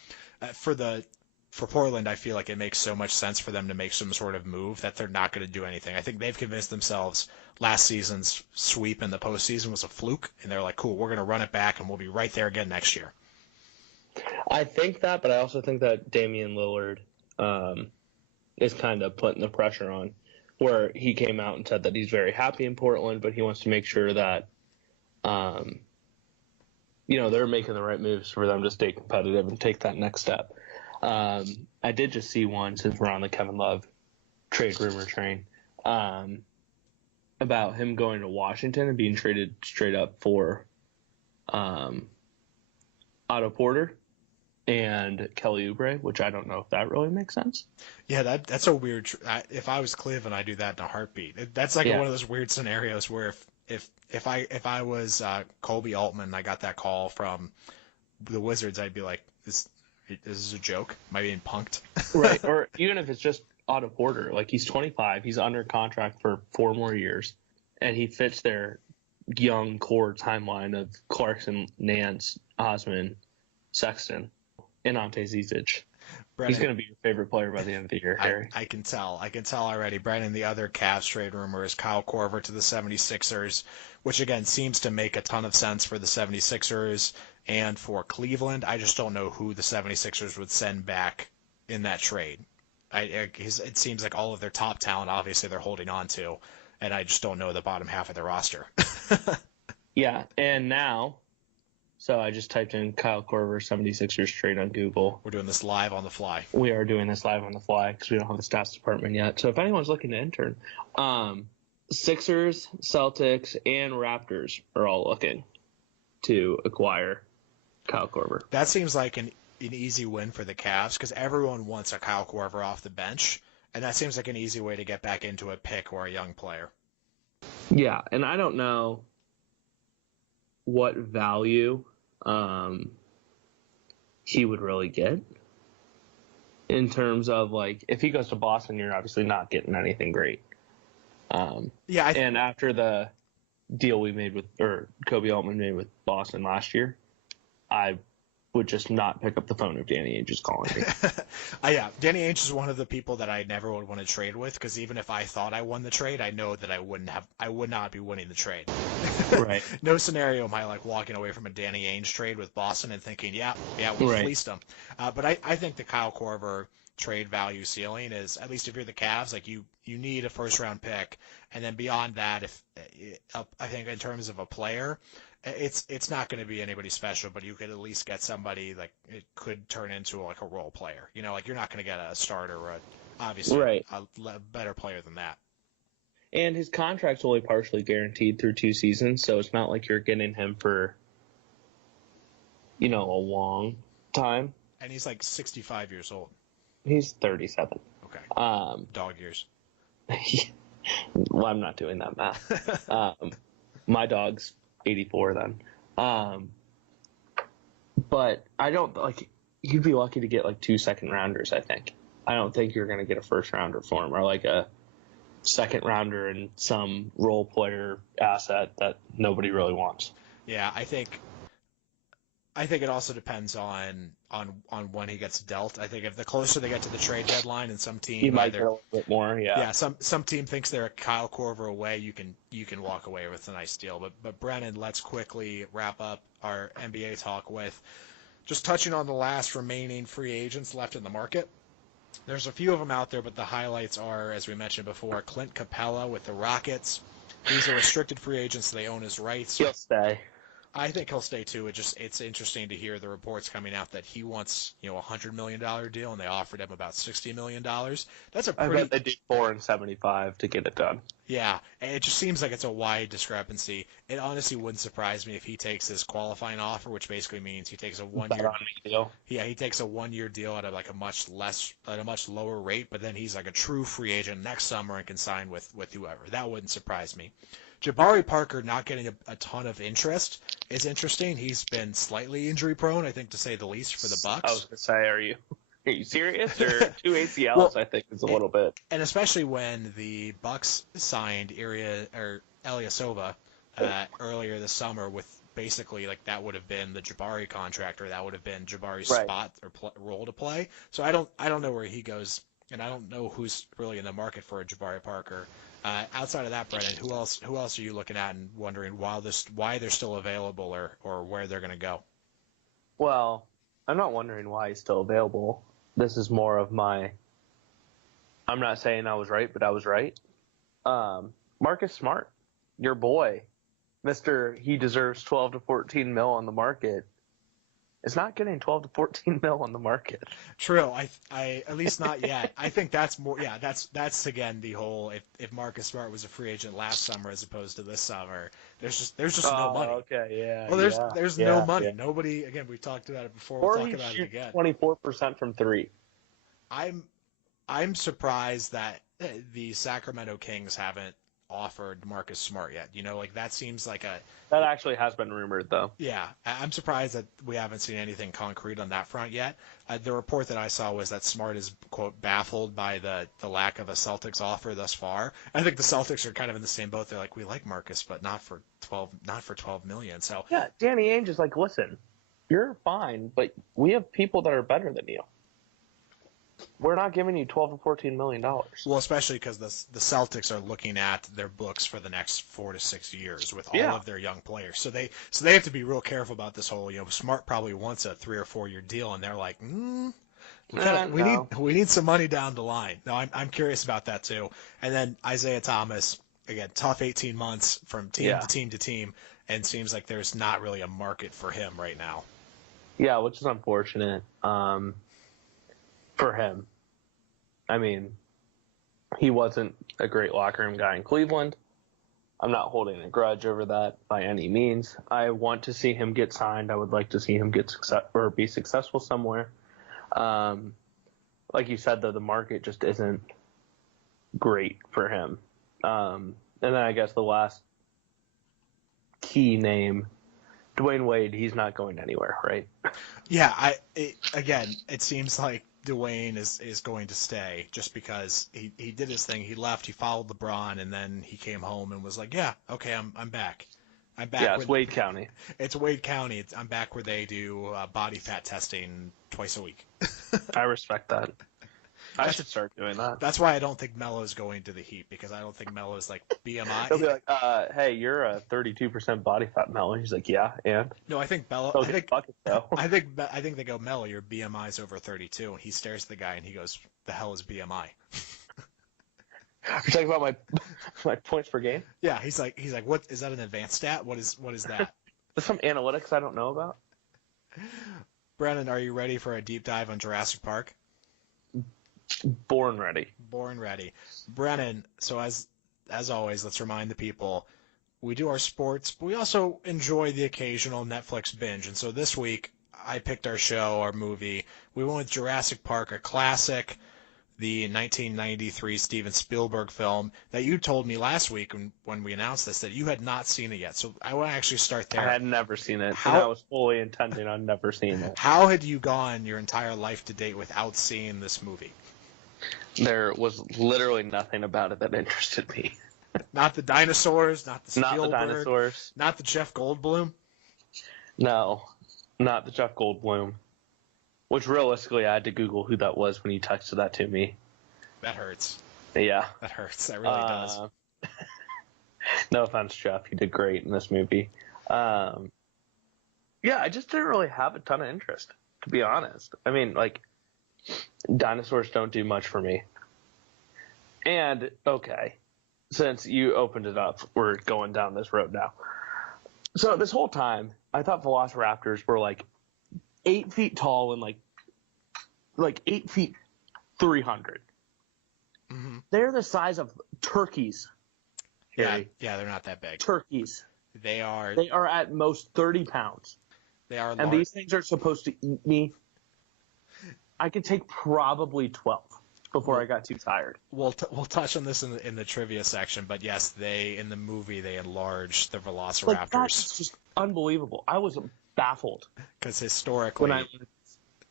For Portland, I feel like it makes so much sense for them to make some sort of move that they're not going to do anything. I think they've convinced themselves last season's sweep in the postseason was a fluke, and they're like, cool, we're going to run it back, and we'll be right there again next year. I think that, but I also think that Damian Lillard is kind of putting the pressure on, where he came out and said that he's very happy in Portland, but he wants to make sure that, they're making the right moves for them to stay competitive and take that next step. I did just see one, since we're on the Kevin Love trade rumor train, about him going to Washington and being traded straight up for Otto Porter and Kelly Oubre, which I don't know if that really makes sense. Yeah, that's a weird. If I was Cleveland, I'd do that in a heartbeat. That's like one of those weird scenarios where if I was Kobe Altman, I got that call from the Wizards, I'd be like, this is a joke. Am I being punked? Right, or even if it's just Otto Porter, like, he's 25, he's under contract for 4 more years, and he fits their young core timeline of Clarkson, Nance, Osman, Sexton, and Ante Zizic. Brennan, he's going to be your favorite player by the end of the year, Harry. I can tell. I can tell already. Brennan, the other Cavs trade rumor is Kyle Korver to the 76ers, which, again, seems to make a ton of sense for the 76ers and for Cleveland. I just don't know who the 76ers would send back in that trade. It seems like all of their top talent, obviously, they're holding on to, and I just don't know the bottom half of their roster. Yeah, and now, so I just typed in Kyle Korver 76ers trade on Google. We're doing this live on the fly. We are doing this live on the fly because we don't have the stats department yet. So if anyone's looking to intern, Sixers, Celtics, and Raptors are all looking to acquire Kyle Korver. That seems like an easy win for the Cavs because everyone wants a Kyle Korver off the bench, and that seems like an easy way to get back into a pick or a young player. Yeah, and I don't know what value he would really get in terms of, like, if he goes to Boston, you're obviously not getting anything great. And after the deal we made Kobe Altman made with Boston last year, I would just not pick up the phone if Danny Ainge is calling me. Yeah, Danny Ainge is one of the people that I never would want to trade with because even if I thought I won the trade, I know that I would not be winning the trade. Right. No scenario am I like walking away from a Danny Ainge trade with Boston and thinking, we fleeced them. But I think the Kyle Korver trade value ceiling is, at least if you're the Cavs, like you need a first round pick, and then beyond that, I think in terms of a player, it's not going to be anybody special, but you could at least get somebody like it could turn into like a role player. Like you're not going to get a starter or obviously a better player than that. And his contract's only partially guaranteed through 2 seasons, so it's not like you're getting him for, a long time. And he's like 65 years old. He's 37. Okay. Dog years. Well, I'm not doing that math. My dog's 84 then. But I don't, like, you'd be lucky to get like 2 second rounders, I think. I don't think you're going to get a first rounder for him, or like a second rounder and some role player asset that nobody really wants. Yeah, I think it also depends on when he gets dealt. I think if the closer they get to the trade deadline, and some team he might get a little bit more. Yeah. Some team thinks they're a Kyle Korver away. You can walk away with a nice deal. But Brennan, let's quickly wrap up our NBA talk with just touching on the last remaining free agents left in the market. There's a few of them out there, but the highlights are, as we mentioned before, Clint Capella with the Rockets, He's a restricted free agent, so they own his rights. He'll stay. I think he'll stay too. It's interesting to hear the reports coming out that he wants $100 million deal, and they offered him about $60 million. That's a I pretty. bet they did 4 and 75 to get it done. Yeah, and it just seems like it's a wide discrepancy. It honestly wouldn't surprise me if he takes his qualifying offer, which basically means he takes a 1 year deal. Yeah, he takes a 1 year deal at a much lower rate, but then he's like a true free agent next summer and can sign with whoever. That wouldn't surprise me. Jabari Parker not getting a ton of interest is interesting. He's been slightly injury prone, I think, to say the least, for the Bucks. I was gonna say, are you serious? Or 2 ACLs, well, I think, is a little bit. And especially when the Bucks signed Ilyasova earlier this summer with basically like that would have been the Jabari contract, or that would have been Jabari's spot or role to play. So I don't know where he goes, and I don't know who's really in the market for a Jabari Parker. Outside of that, Brennan, who else are you looking at and wondering why they're still available or where they're going to go? Well, I'm not wondering why he's still available. This is more of my. I'm not saying I was right, but I was right. Marcus Smart, your boy, Mr. He deserves 12 to 14 mil on the market, is not getting 12 to 14 mil on the market. True. I at least not yet. I think that's more. Yeah, that's again the whole. If Marcus Smart was a free agent last summer as opposed to this summer, there's just no money. Okay, yeah. Well, there's no money. Yeah. Nobody. Again, we've talked about it before. We'll talk about it again. 24% from 3. I'm surprised that the Sacramento Kings haven't offered Marcus Smart yet. That seems like that actually has been rumored though. Yeah, I'm surprised that we haven't seen anything concrete on that front yet. The report that I saw was that Smart is, quote, baffled by the lack of a Celtics offer thus far. I think the Celtics are kind of in the same boat. They're like, we like Marcus, but not for 12 million. So yeah, Danny Ainge is like, listen, you're fine, but we have people that are better than you. We're not giving you $12 to $14 million. Well, especially because the Celtics are looking at their books for the next 4 to 6 years with all of their young players. So they have to be real careful about this whole. Smart probably wants a 3 or 4 year deal, and they're like, we need some money down the line. No, I'm curious about that too. And then Isaiah Thomas, again, tough 18 months from team to team to team, and seems like there's not really a market for him right now. Yeah, which is unfortunate. For him. I mean, he wasn't a great locker room guy in Cleveland. I'm not holding a grudge over that by any means. I want to see him get signed. I would like to see him get be successful somewhere. Like you said, though, the market just isn't great for him. And then I guess the last key name, Dwayne Wade, he's not going anywhere, right? Yeah, it seems like Dwayne is going to stay just because he did his thing. He left, he followed LeBron, and then he came home and was like, yeah, okay, I'm back. I'm back. Yeah, it's Wade County. It's Wade County. I'm back where they do body fat testing twice a week. I respect that. I should start doing that. That's why I don't think Melo's going to the Heat, because I don't think Melo's like BMI. He'll be like, hey, you're a 32% body fat, Melo. He's like, yeah, and? No, I think Melo. I think they go, Melo, your BMI's over 32, and he stares at the guy and he goes, the hell is BMI? You're talking about my points per game? Yeah, he's like, what is that, an advanced stat? What is that? There's some analytics I don't know about. Brennan, are you ready for a deep dive on Jurassic Park? Born ready. Brennan, so as always, let's remind the people, we do our sports, but we also enjoy the occasional Netflix binge. And so this week, I picked our movie. We went with Jurassic Park, a classic, the 1993 Steven Spielberg film that you told me last week when we announced this that you had not seen it yet. So I want to actually start there. I had never seen it, and I was fully intending on never seeing it. How had you gone your entire life to date without seeing this movie? There was literally nothing about it that interested me. Not the dinosaurs, not the Spielberg, not the dinosaurs, not the Jeff Goldblum. No, not the Jeff Goldblum. Which realistically, I had to Google who that was when you texted that to me. That hurts. Yeah, that hurts. That really does. No offense, Jeff. You did great in this movie. Yeah, I just didn't really have a ton of interest, to be honest. I mean, like, dinosaurs don't do much for me. And, okay, since you opened it up, we're going down this road now. So this whole time, I thought velociraptors were like 8 feet tall and like 8 feet 300. Mm-hmm. They're the size of turkeys. Harry. Yeah, they're not that big. Turkeys. They are at most 30 pounds. They are, and these things are supposed to eat me. I could take probably 12 before I got too tired. We'll touch on this in the trivia section, but yes, in the movie they enlarged the velociraptors. Like, that's just unbelievable. I was baffled because historically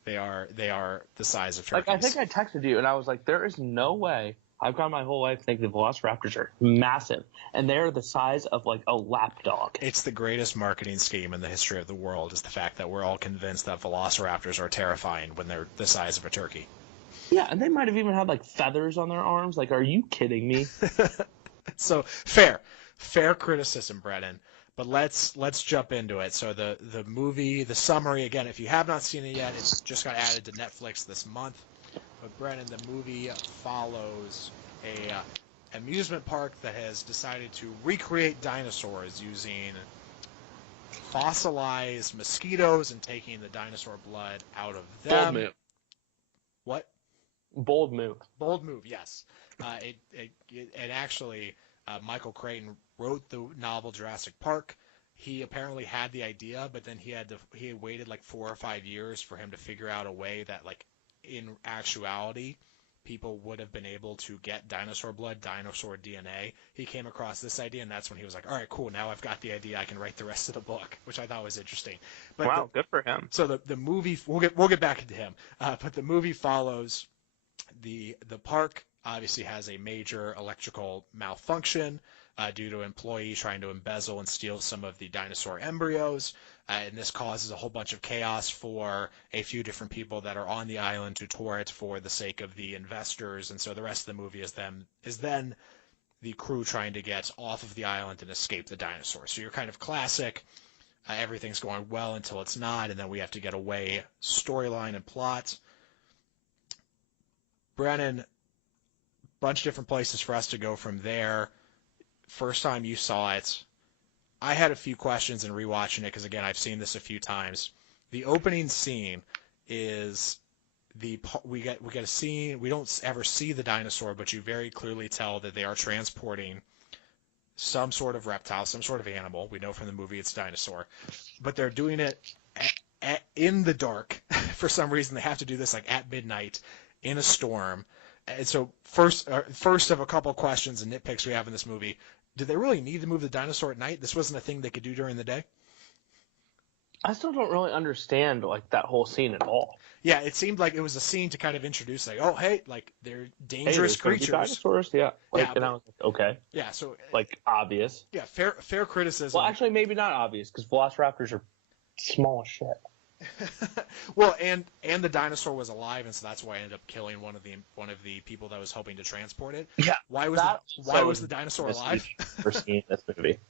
they are the size of turkeys. Like, I think I texted you and I was like, there is no way. I've gone my whole life thinking velociraptors are massive, and they're the size of like a lapdog. It's the greatest marketing scheme in the history of the world, is the fact that we're all convinced that velociraptors are terrifying when they're the size of a turkey. Yeah, and they might have even had like feathers on their arms. Like, are you kidding me? So fair criticism, Brennan. But let's jump into it. So the movie, the summary, again, if you have not seen it yet, it's just got added to Netflix this month. But Brennan, the movie follows a amusement park that has decided to recreate dinosaurs using fossilized mosquitoes and taking the dinosaur blood out of them. Bold move. What? Bold move. Bold move, yes. And actually, Michael Crichton wrote the novel Jurassic Park. He apparently had the idea, but then he had waited like 4 or 5 years for him to figure out a way that, like, in actuality, people would have been able to get dinosaur blood, dinosaur DNA. He came across this idea, and that's when he was like, all right, cool, now I've got the idea, I can write the rest of the book, which I thought was interesting. But wow, good for him. So the movie, we'll get back into him, but the movie follows the park obviously has a major electrical malfunction due to employees trying to embezzle and steal some of the dinosaur embryos. And this causes a whole bunch of chaos for a few different people that are on the island to tour it for the sake of the investors. And so the rest of the movie is then the crew trying to get off of the island and escape the dinosaurs. So you're kind of classic. Everything's going well until it's not, and then we have to get away storyline and plot. Brennan, bunch of different places for us to go from there. First time you saw it, I had a few questions in rewatching it because, again, I've seen this a few times. The opening scene is we get a scene. We don't ever see the dinosaur, but you very clearly tell that they are transporting some sort of reptile, some sort of animal. We know from the movie it's dinosaur, but they're doing it in the dark. For some reason, they have to do this like at midnight in a storm. And so first of a couple questions and nitpicks we have in this movie. Did they really need to move the dinosaur at night? This wasn't a thing they could do during the day? I still don't really understand like that whole scene at all. Yeah, it seemed like it was a scene to kind of introduce, like, oh, hey, like, they're dangerous creatures. Dinosaurs, yeah. Like, yeah, and I was like, okay. Yeah, so like obvious. Yeah, fair criticism. Well, actually, maybe not obvious because velociraptors are small as shit. Well, and the dinosaur was alive, and so that's why I ended up killing one of the people that was hoping to transport it. Yeah. Why was the dinosaur alive? For seeing this movie.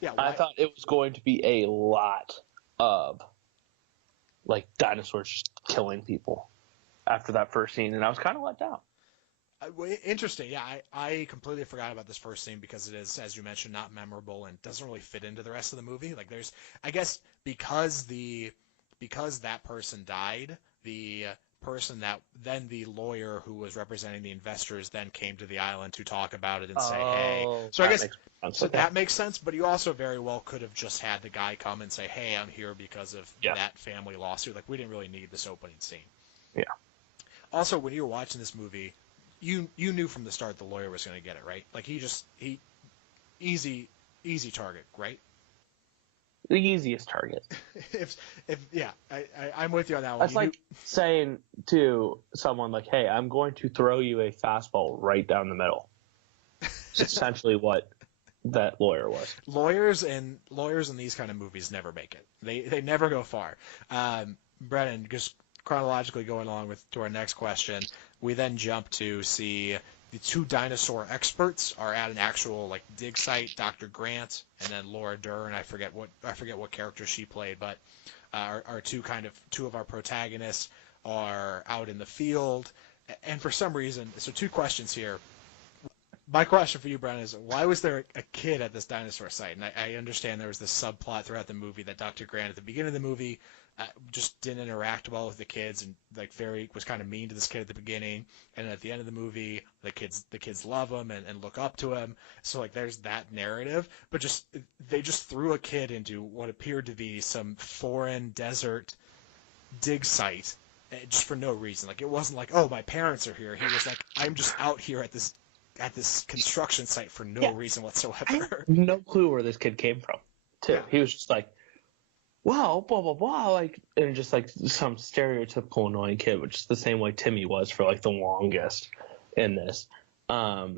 Yeah. I thought it was going to be a lot of like dinosaurs just killing people after that first scene, and I was kind of let down. Interesting. Yeah, I completely forgot about this first scene because it is, as you mentioned, not memorable and doesn't really fit into the rest of the movie. Like, there's, I guess, because that person died, the person that then the lawyer who was representing the investors then came to the island to talk about it and say, hey. So I guess that makes sense, but you also very well could have just had the guy come and say, hey, I'm here because of that family lawsuit. Like, we didn't really need this opening scene. Yeah. Also, when you were watching this movie, you knew from the start the lawyer was going to get it, right? Like, easy target, right? The easiest target. I'm with you on that one. That's like saying to someone like, hey, I'm going to throw you a fastball right down the middle. It's essentially what that lawyer was. Lawyers in these kind of movies never make it. They never go far. Brennan, just chronologically going along to our next question, we then jump to see the two dinosaur experts are at an actual like dig site. Dr. Grant and then Laura Dern. I forget what character she played, but our two of our protagonists are out in the field. And for some reason, so two questions here. My question for you, Brennan, is why was there a kid at this dinosaur site? And I understand there was this subplot throughout the movie that Dr. Grant at the beginning of the movie just didn't interact well with the kids and like very was kind of mean to this kid at the beginning, and at the end of the movie the kids love him and look up to him. So like there's that narrative, but just they just threw a kid into what appeared to be some foreign desert dig site just for no reason. Like it wasn't like, oh, my parents are here. He was like, I'm just out here at this construction site for no reason I whatsoever. have no clue where this kid came from, too. Yeah. He was just like, well, blah, blah, blah, like, and just like some stereotypical annoying kid, which is the same way Timmy was for like the longest in this. But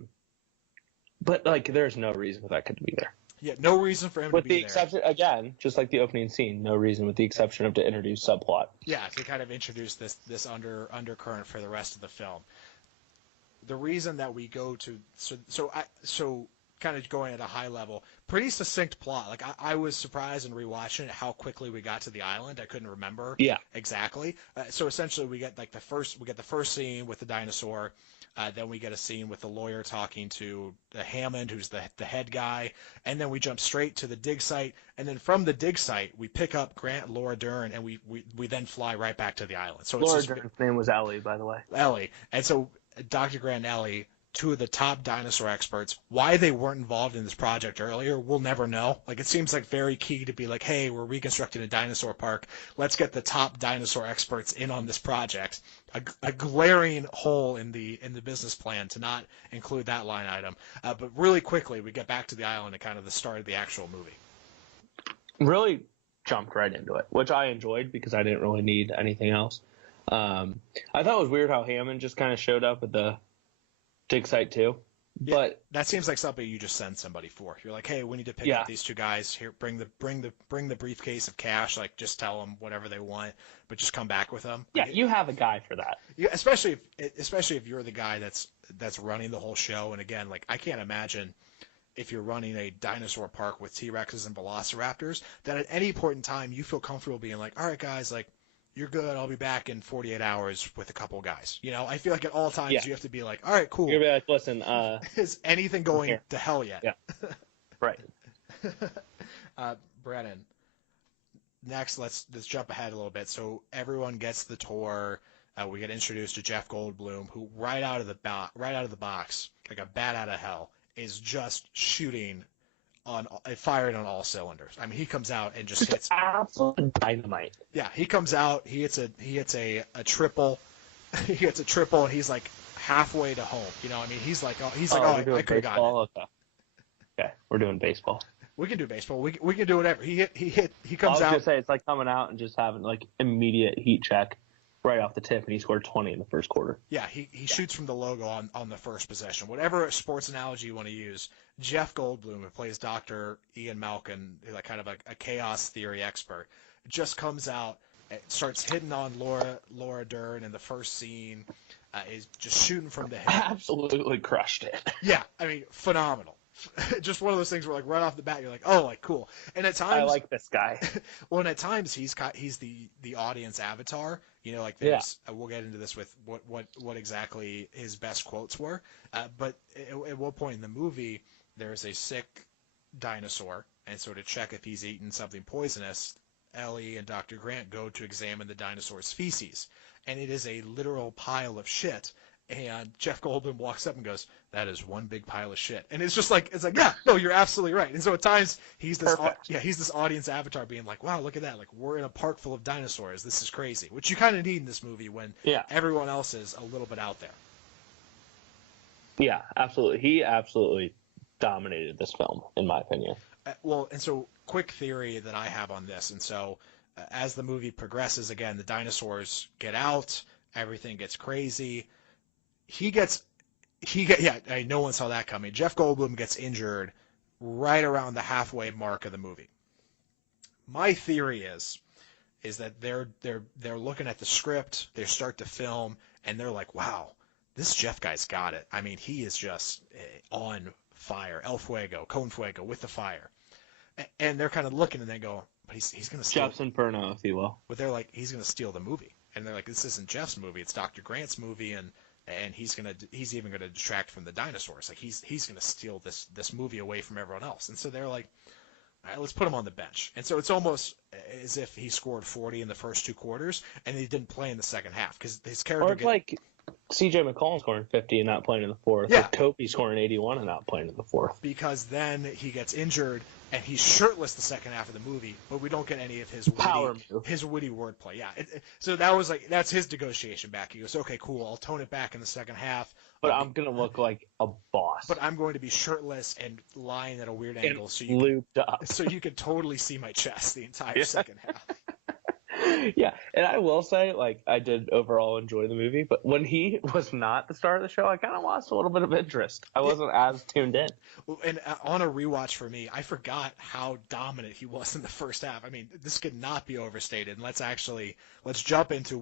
like, there's no reason for that kid to be there. Yeah, no reason for him With to be the exception, again, just like the opening scene, no reason with the exception of to introduce subplot. Yeah, to kind of introduce this undercurrent for the rest of the film. The reason that we go to so kind of going at a high level, pretty succinct plot. Like I was surprised in rewatching it how quickly we got to the island. I couldn't remember exactly. So essentially, we get the first scene with the dinosaur. Then we get a scene with the lawyer talking to Hammond, who's the head guy, and then we jump straight to the dig site. And then from the dig site, we pick up Grant and Laura Dern, and we then fly right back to the island. So Laura Dern's name was Ellie, by the way. Ellie, and so Dr. Grant and Ellie, two of the top dinosaur experts. Why they weren't involved in this project earlier, we'll never know. Like it seems like very key to be like, hey, we're reconstructing a dinosaur park. Let's get the top dinosaur experts in on this project. A glaring hole in the business plan to not include that line item. But really quickly, we get back to the island and kind of the start of the actual movie. Really jumped right into it, which I enjoyed because I didn't really need anything else. I thought it was weird how Hammond just kind of showed up at the dig site too. Yeah, but that seems like something you just send somebody for. You're like, hey, we need to pick up these two guys here. Bring the briefcase of cash. Like, just tell them whatever they want, but just come back with them. Yeah, you have a guy for that. Yeah, especially if you're the guy that's running the whole show. And again, like I can't imagine if you're running a dinosaur park with T-Rexes and Velociraptors that at any point in time you feel comfortable being like, all right, guys, like. You're good. I'll be back in 48 hours with a couple guys. You know, I feel like at all times you have to be like, all right, cool. You're gonna be like, listen, is anything going to hell yet? Yeah. Right. Brennan. Next, let's jump ahead a little bit. So everyone gets the tour. We get introduced to Jeff Goldblum, who right out of the box, like a bat out of hell, is just firing on all cylinders. I mean, he comes out and just hits absolute dynamite. Yeah, he comes out. He hits a triple. He hits a triple, and he's like halfway to home. You know, I mean, he's like, I could have gotten it. Okay, we're doing baseball. We can do baseball. We can do whatever. He comes out. I was gonna say it's like coming out and just having like immediate heat check right off the tip, and he scored 20 in the first quarter. Yeah, he shoots from the logo on the first possession. Whatever sports analogy you want to use, Jeff Goldblum, who plays Dr. Ian Malkin, like kind of a chaos theory expert, just comes out and starts hitting on Laura Dern in the first scene. Is just shooting from the hip. Absolutely crushed it. Yeah, I mean, phenomenal. Just one of those things where like right off the bat you're like, oh, like cool. And at times I like this guy. Well, and at times he's the audience avatar. You know, like there's we'll get into this with what exactly his best quotes were. But at one point in the movie, there's a sick dinosaur, and so to check if he's eaten something poisonous, Ellie and Dr. Grant go to examine the dinosaur's feces, and it is a literal pile of shit. And Jeff Goldblum walks up and goes, "That is one big pile of shit." And it's like, yeah, no, you're absolutely right. And so at times he's this audience avatar being like, "Wow, look at that! Like we're in a park full of dinosaurs. This is crazy." Which you kind of need in this movie when everyone else is a little bit out there. Yeah, absolutely. He absolutely dominated this film, in my opinion. Well, and so quick theory that I have on this, and so as the movie progresses, again, the dinosaurs get out, everything gets crazy. No one saw that coming. Jeff Goldblum gets injured right around the halfway mark of the movie. My theory is that they're looking at the script, they start to film, and they're like, wow, this Jeff guy's got it. I mean, he is just on fire. El Fuego, Con Fuego, with the fire. And they're kind of looking and they go, but he's going to steal. Jeff's Inferno, if you will. But they're like, he's going to steal the movie. And they're like, this isn't Jeff's movie. It's Dr. Grant's movie. And and he's even gonna detract from the dinosaurs. Like he's gonna steal this movie away from everyone else. And so they're like, all right, let's put him on the bench. And so it's almost as if he scored 40 in the first 2 quarters and he didn't play in the second half because his character. Or it's like C.J. McCollum scoring 50 and not playing in the fourth. Yeah. With Kobe scoring 81 and not playing in the fourth. Because then he gets injured and he's shirtless the second half of the movie, but we don't get any of his witty wordplay. Yeah. So that's his negotiation back. He goes, okay, cool. I'll tone it back in the second half. But I'm going to look like a boss. But I'm going to be shirtless and lying at a weird angle so you can totally see my chest the entire second half. Yeah, and I will say, like, I did overall enjoy the movie, but when he was not the star of the show, I kind of lost a little bit of interest. I wasn't as tuned in. And on a rewatch for me, I forgot how dominant he was in the first half. I mean, this could not be overstated. And let's jump into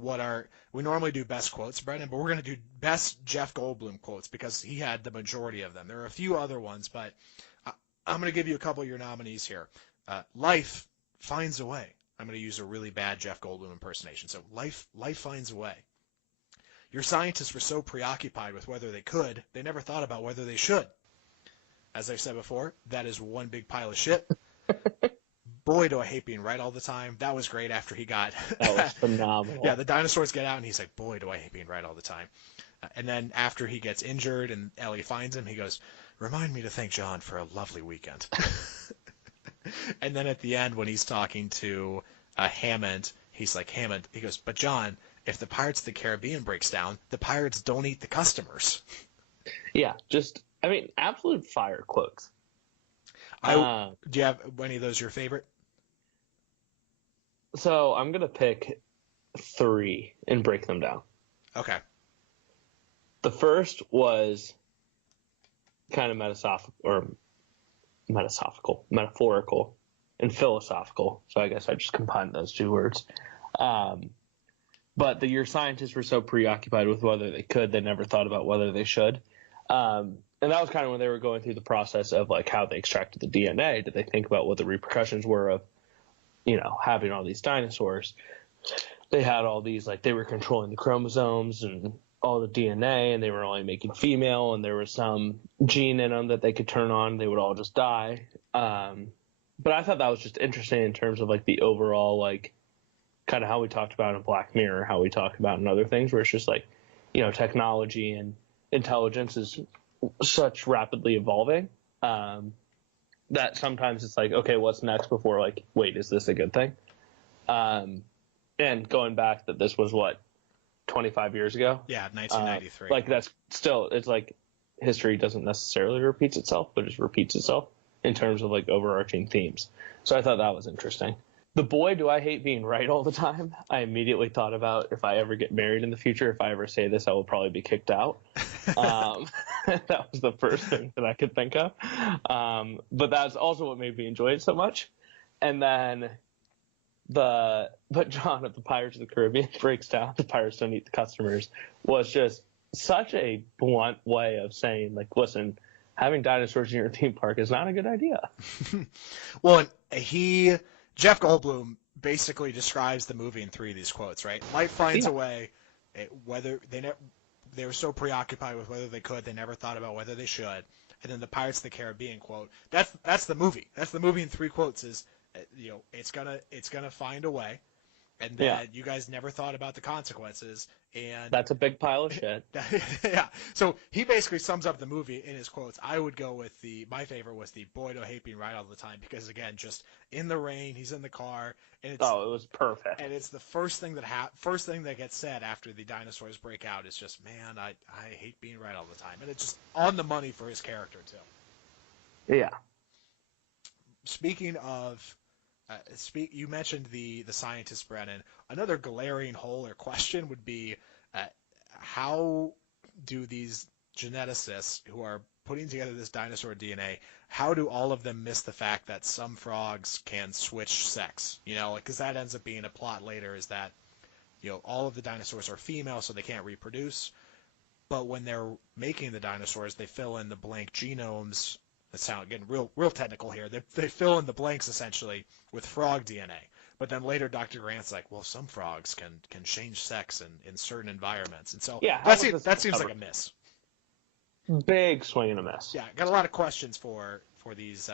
we normally do best quotes, Brennan, but we're going to do best Jeff Goldblum quotes because he had the majority of them. There are a few other ones, but I'm going to give you a couple of your nominees here. Life finds a way. I'm going to use a really bad Jeff Goldblum impersonation. So life finds a way. Your scientists were so preoccupied with whether they could, they never thought about whether they should. As I've said before, that is one big pile of shit. Boy, do I hate being right all the time. That was great after he got... That was phenomenal. Yeah, the dinosaurs get out, and he's like, boy, do I hate being right all the time. And then after he gets injured and Ellie finds him, he goes, remind me to thank John for a lovely weekend. And then at the end, when he's talking to Hammond, he's like, Hammond, he goes, but John, if the Pirates of the Caribbean breaks down, the pirates don't eat the customers. Yeah, absolute fire quotes. Do you have any of those your favorite? So I'm going to pick 3 and break them down. Okay. The first was kind of metaphorical, and philosophical. So I guess I just combined those 2 words. But your scientists were so preoccupied with whether they could, they never thought about whether they should. And that was kind of when they were going through the process of like how they extracted the DNA. Did they think about what the repercussions were of, having all these dinosaurs? They had all these, like, they were controlling the chromosomes and all the DNA, and they were only making female, and there was some gene in them that they could turn on. They would all just die. But I thought that was just interesting in terms of like the overall, like, kind of how we talked about in Black Mirror, how we talk about in other things, where it's just like, technology and intelligence is such rapidly evolving that sometimes it's like, okay, what's next before, like, wait, is this a good thing? And going back that this was 25 years ago? Yeah, 1993. Like, that's still, it's like history doesn't necessarily repeat itself, but it repeats itself in terms of like overarching themes. So I thought that was interesting. The boy, do I hate being right all the time? I immediately thought about if I ever get married in the future, if I ever say this, I will probably be kicked out. That was the first thing that I could think of. But that's also what made me enjoy it so much. And then but John at the Pirates of the Caribbean breaks down, the pirates don't eat the customers, was just such a blunt way of saying, like, listen, having dinosaurs in your theme park is not a good idea. Well, Jeff Goldblum basically describes the movie in 3 of these quotes, right? Life finds a way. Whether they were so preoccupied with whether they could, they never thought about whether they should. And then the Pirates of the Caribbean quote. That's the movie. That's the movie in 3 quotes. Is it's gonna find a way, and that you guys never thought about the consequences. And that's a big pile of shit. Yeah. So he basically sums up the movie in his quotes. I would go with my favorite was the boy, do I hate being right all the time, because again, just in the rain, he's in the car, and it was perfect. And it's the first thing that gets said after the dinosaurs break out is just, man, I hate being right all the time, and it's just on the money for his character too. Yeah. Speaking of. You mentioned the scientist, Brennan. Another glaring hole or question would be, how do these geneticists who are putting together this dinosaur DNA, how do all of them miss the fact that some frogs can switch sex? Because that ends up being a plot later, is that all of the dinosaurs are female, so they can't reproduce. But when they're making the dinosaurs, they fill in the blank genomes. Getting real technical here. They fill in the blanks essentially with frog DNA. But then later, Dr. Grant's like, well, some frogs can change sex in certain environments, and so Yeah, that seems like a miss. Big swing and a miss. Yeah, got a lot of questions for these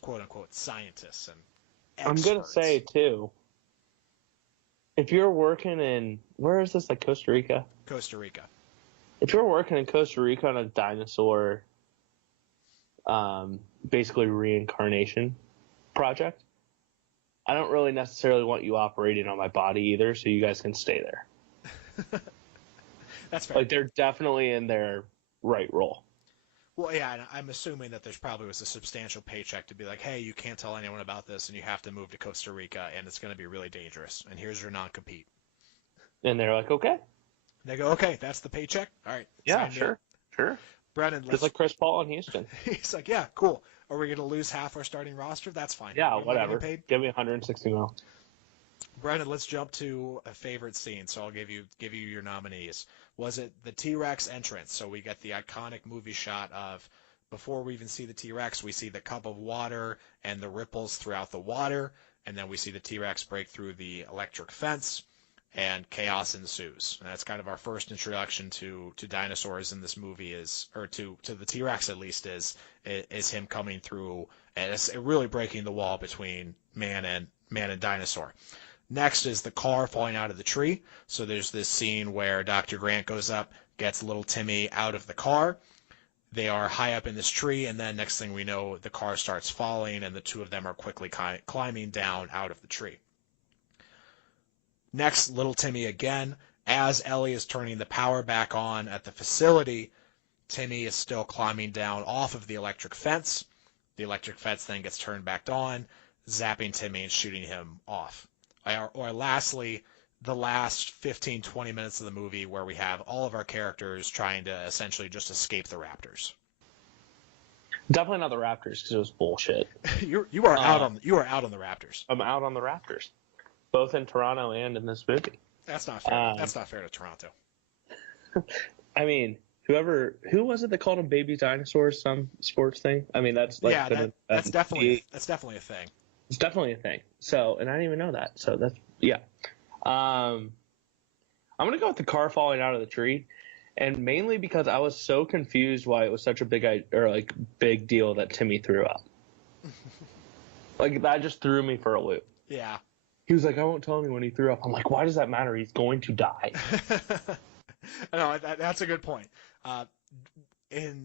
quote unquote scientists and experts. I'm gonna say too, if you're working in, where is this, like Costa Rica? Costa Rica. If you're working in Costa Rica on a dinosaur, basically reincarnation project, I don't really necessarily want you operating on my body either, so you guys can stay there. That's fair. Like, they're definitely in their right role. Well, yeah, and I'm assuming that there's probably was a substantial paycheck to be like, hey, you can't tell anyone about this, and you have to move to Costa Rica, and it's going to be really dangerous, and here's your non-compete. And they're like, okay. They go, okay, that's the paycheck? All right. Yeah, sure. Brennan, just like Chris Paul in Houston. He's like, yeah, cool. Are we going to lose half our starting roster? That's fine. Yeah, whatever. Give me 160 mil. Brennan, let's jump to a favorite scene. So I'll give you your nominees. Was it the T-Rex entrance? So we get the iconic movie shot of, before we even see the T-Rex, we see the cup of water and the ripples throughout the water, and then we see the T-Rex break through the electric fence, and chaos ensues. And that's kind of our first introduction to dinosaurs in this movie, or to the T-Rex at least, is him coming through and it's really breaking the wall between man and dinosaur. Next is the car falling out of the tree. So there's this scene where Dr. Grant goes up, gets little Timmy out of the car. They are high up in this tree, and then next thing we know, the car starts falling, and the two of them are quickly climbing down out of the tree. Next, little Timmy again. As Ellie is turning the power back on at the facility, Timmy is still climbing down off of the electric fence. The electric fence then gets turned back on, zapping Timmy and shooting him off. Or lastly, the last 15-20 minutes of the movie where we have all of our characters trying to essentially just escape the raptors. Definitely not the Raptors, because it was bullshit. you are out on the Raptors. I'm out on the Raptors, both in Toronto and in this movie. That's not fair. That's not fair to Toronto. I mean, who was it that called them baby dinosaurs? Some sports thing. I mean, that's like that's definitely a thing. It's definitely a thing. So, and I didn't even know that. So that's, yeah. I'm gonna go with the car falling out of the tree, and mainly because I was so confused why it was such a big deal that Timmy threw up. Like, that just threw me for a loop. Yeah. He was like, I won't tell anyone he threw up. I'm like, why does that matter? He's going to die. No, that's a good point.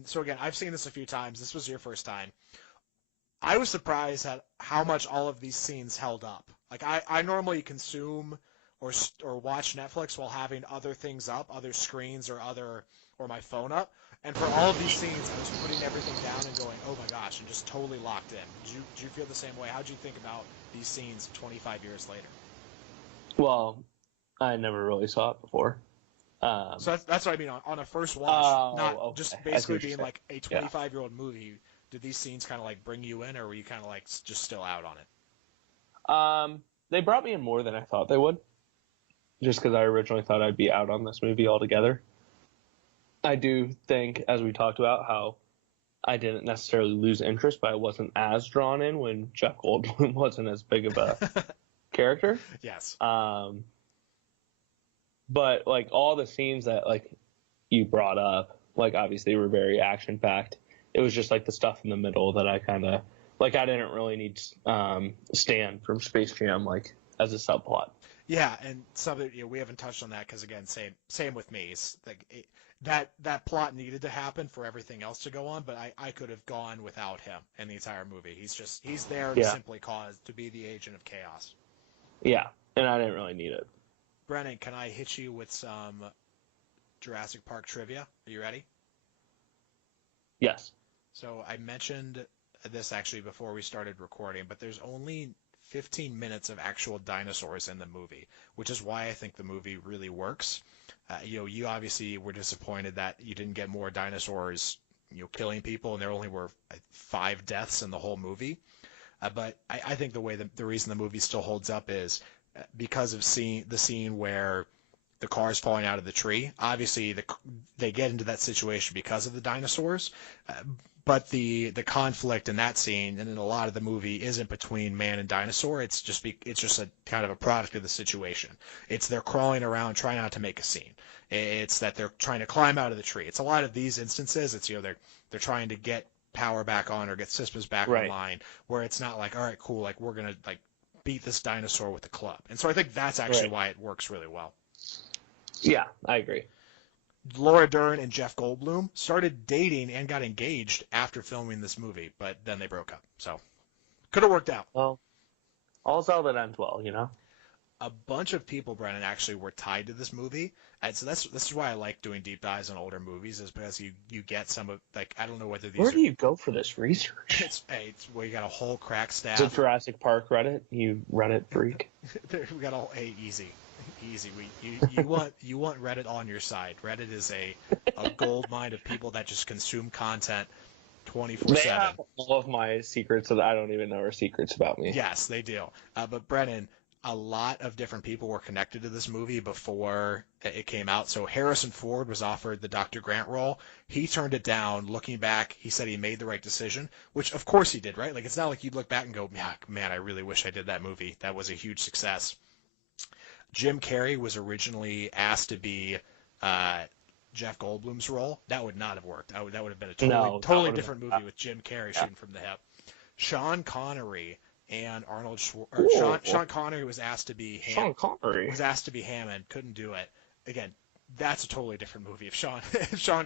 So again, I've seen this a few times. This was your first time. I was surprised at how much all of these scenes held up. Like, I normally consume or watch Netflix while having other things up, other screens or my phone up. And for all of these scenes, I was putting everything down and going, oh my gosh, and just totally locked in. Did you feel the same way? How did you think about these scenes 25 years later? Well, I never really saw it before. So that's what I mean on a first watch, just basically being like a 25-year-old movie. Did these scenes kind of like bring you in, or were you kind of like just still out on it? They brought me in more than I thought they would, just because I originally thought I'd be out on this movie altogether. I do think, as we talked about, how I didn't necessarily lose interest, but I wasn't as drawn in when Jeff Goldblum wasn't as big of a character. Yes. But like all the scenes that like you brought up, like obviously were very action packed. It was just like the stuff in the middle that I kind of like. I didn't really need Stan from Space Jam like as a subplot. Yeah, and something we haven't touched on that because again, same with me. It's like that plot needed to happen for everything else to go on, but I could have gone without him in the entire movie. He's there to simply to be the agent of chaos. Yeah, and I didn't really need it. Brennan, can I hit you with some Jurassic Park trivia? Are you ready? Yes. So I mentioned this actually before we started recording, but there's only 15 minutes of actual dinosaurs in the movie, which is why I think the movie really works. You obviously were disappointed that you didn't get more dinosaurs, killing people, and there only were 5 deaths in the whole movie. But I think the reason the movie still holds up is because of the scene where the car is falling out of the tree. Obviously, they get into that situation because of the dinosaurs. But the conflict in that scene and in a lot of the movie isn't between man and dinosaur. It's just a kind of a product of the situation. It's they're crawling around trying not to make a scene. It's that they're trying to climb out of the tree. It's a lot of these instances. It's they're trying to get power back on or get systems back online, where it's not like, all right, cool, like we're gonna like beat this dinosaur with a club. And so I think that's actually why it works really well. Yeah, I agree. Laura Dern and Jeff Goldblum started dating and got engaged after filming this movie, but then they broke up. So could have worked out. Well, all's well that ends well, you know? A bunch of people, Brennan, actually were tied to this movie. And so this is why I like doing deep dives on older movies, is because you get some of, like, I don't know whether these Where do you go for this research? It's where you got a whole crack staff. Is it Jurassic Park Reddit? You Reddit freak? We got all easy. You want Reddit on your side. Reddit is a gold mine of people that just consume content 24/7. They have all of my secrets that I don't even know are secrets about me. Yes, they do. But Brennan, a lot of different people were connected to this movie before it came out. So Harrison Ford was offered the Dr. Grant role. He turned it down. Looking back, he said he made the right decision, which of course he did, right? Like, it's not like you'd look back and go, man, I really wish I did that movie. That was a huge success. Jim Carrey was originally asked to be Jeff Goldblum's role. That would not have worked. That would have been a totally different movie with Jim Carrey shooting from the hip. Sean Connery and Sean Connery was asked to be Hammond, couldn't do it. Again, that's a totally different movie. If Sean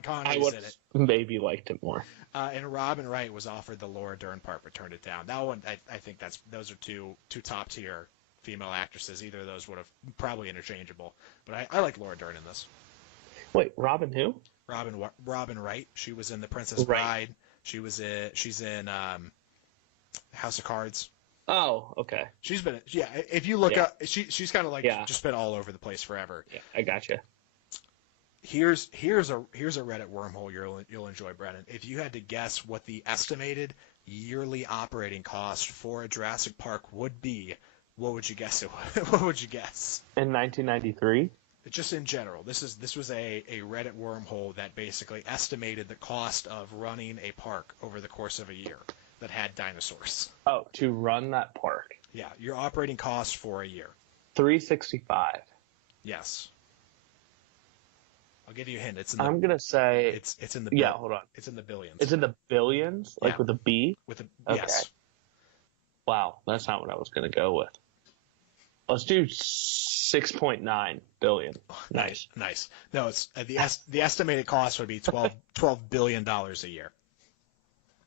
Connery's in it, maybe liked it more. And Robin Wright was offered the Laura Dern part, but turned it down. That one, I think those are two top tier female actresses. Either of those would have probably interchangeable, but I like Laura Dern in this. Wait, Robin who? Robin Wright. She was in The Princess Bride. She's in House of Cards. Oh, okay. She's been, if you look up, she's kind of like just been all over the place forever. Yeah, I gotcha. Here's a Reddit wormhole you'll enjoy, Brennan. If you had to guess what the estimated yearly operating cost for a Jurassic Park would be, what would you guess what would you guess? In 1993? Just in general. This was a Reddit wormhole that basically estimated the cost of running a park over the course of a year that had dinosaurs. Oh, to run that park. Yeah, your operating costs for a year. $365. Yes. I'll give you a hint. I'm gonna say it's in the hold on. It's in the billions. It's in the billions, like with a B. Yes. Wow, that's not what I was gonna go with. Let's do 6.9 billion. Nice. No, it's the estimated cost would be $12 billion a year.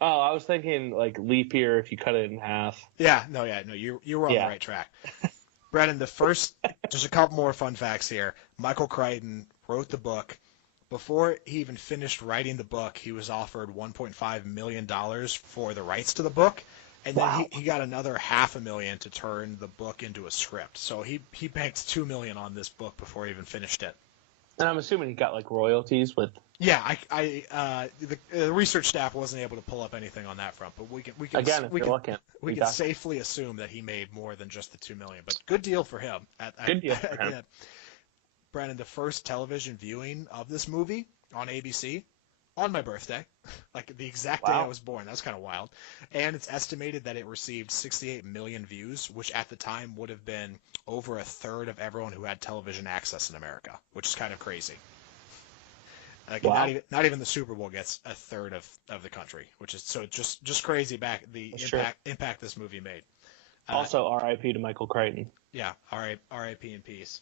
Oh, I was thinking like leap year if you cut it in half. No, you were on the right track. Brennan, just a couple more fun facts here. Michael Crichton wrote the book. Before he even finished writing the book, he was offered $1.5 million for the rights to the book. And then he got another $500,000 to turn the book into a script. So he banked $2 million on this book before he even finished it. And I'm assuming he got like royalties with. Yeah, the research staff wasn't able to pull up anything on that front, but we can safely assume that he made more than just the $2 million. But good deal for him. Good deal for him. Brandon, the first television viewing of this movie on ABC on my birthday, like the exact day I was born. That's kind of wild. And it's estimated that it received 68 million views, which at the time would have been over a third of everyone who had television access in America, which is kind of crazy. Like not even the Super Bowl gets a third of the country, which is so just crazy back the impact this movie made. Also, R.I.P. to Michael Crichton. Yeah, R.I.P. in peace.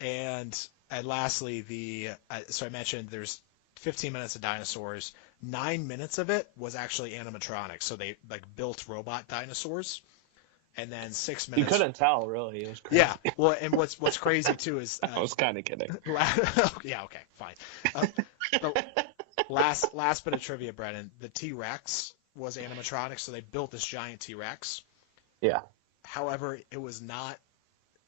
And lastly, so I mentioned there's 15 minutes of dinosaurs. 9 minutes of it was actually animatronics, so they like built robot dinosaurs. And then 6 minutes. You couldn't tell, really. It was crazy. Yeah. Well, and what's crazy too is I was kind of kidding. Yeah. Okay. Fine. The last bit of trivia, Brennan. The T-Rex was animatronics, so they built this giant T-Rex. Yeah. However, it was not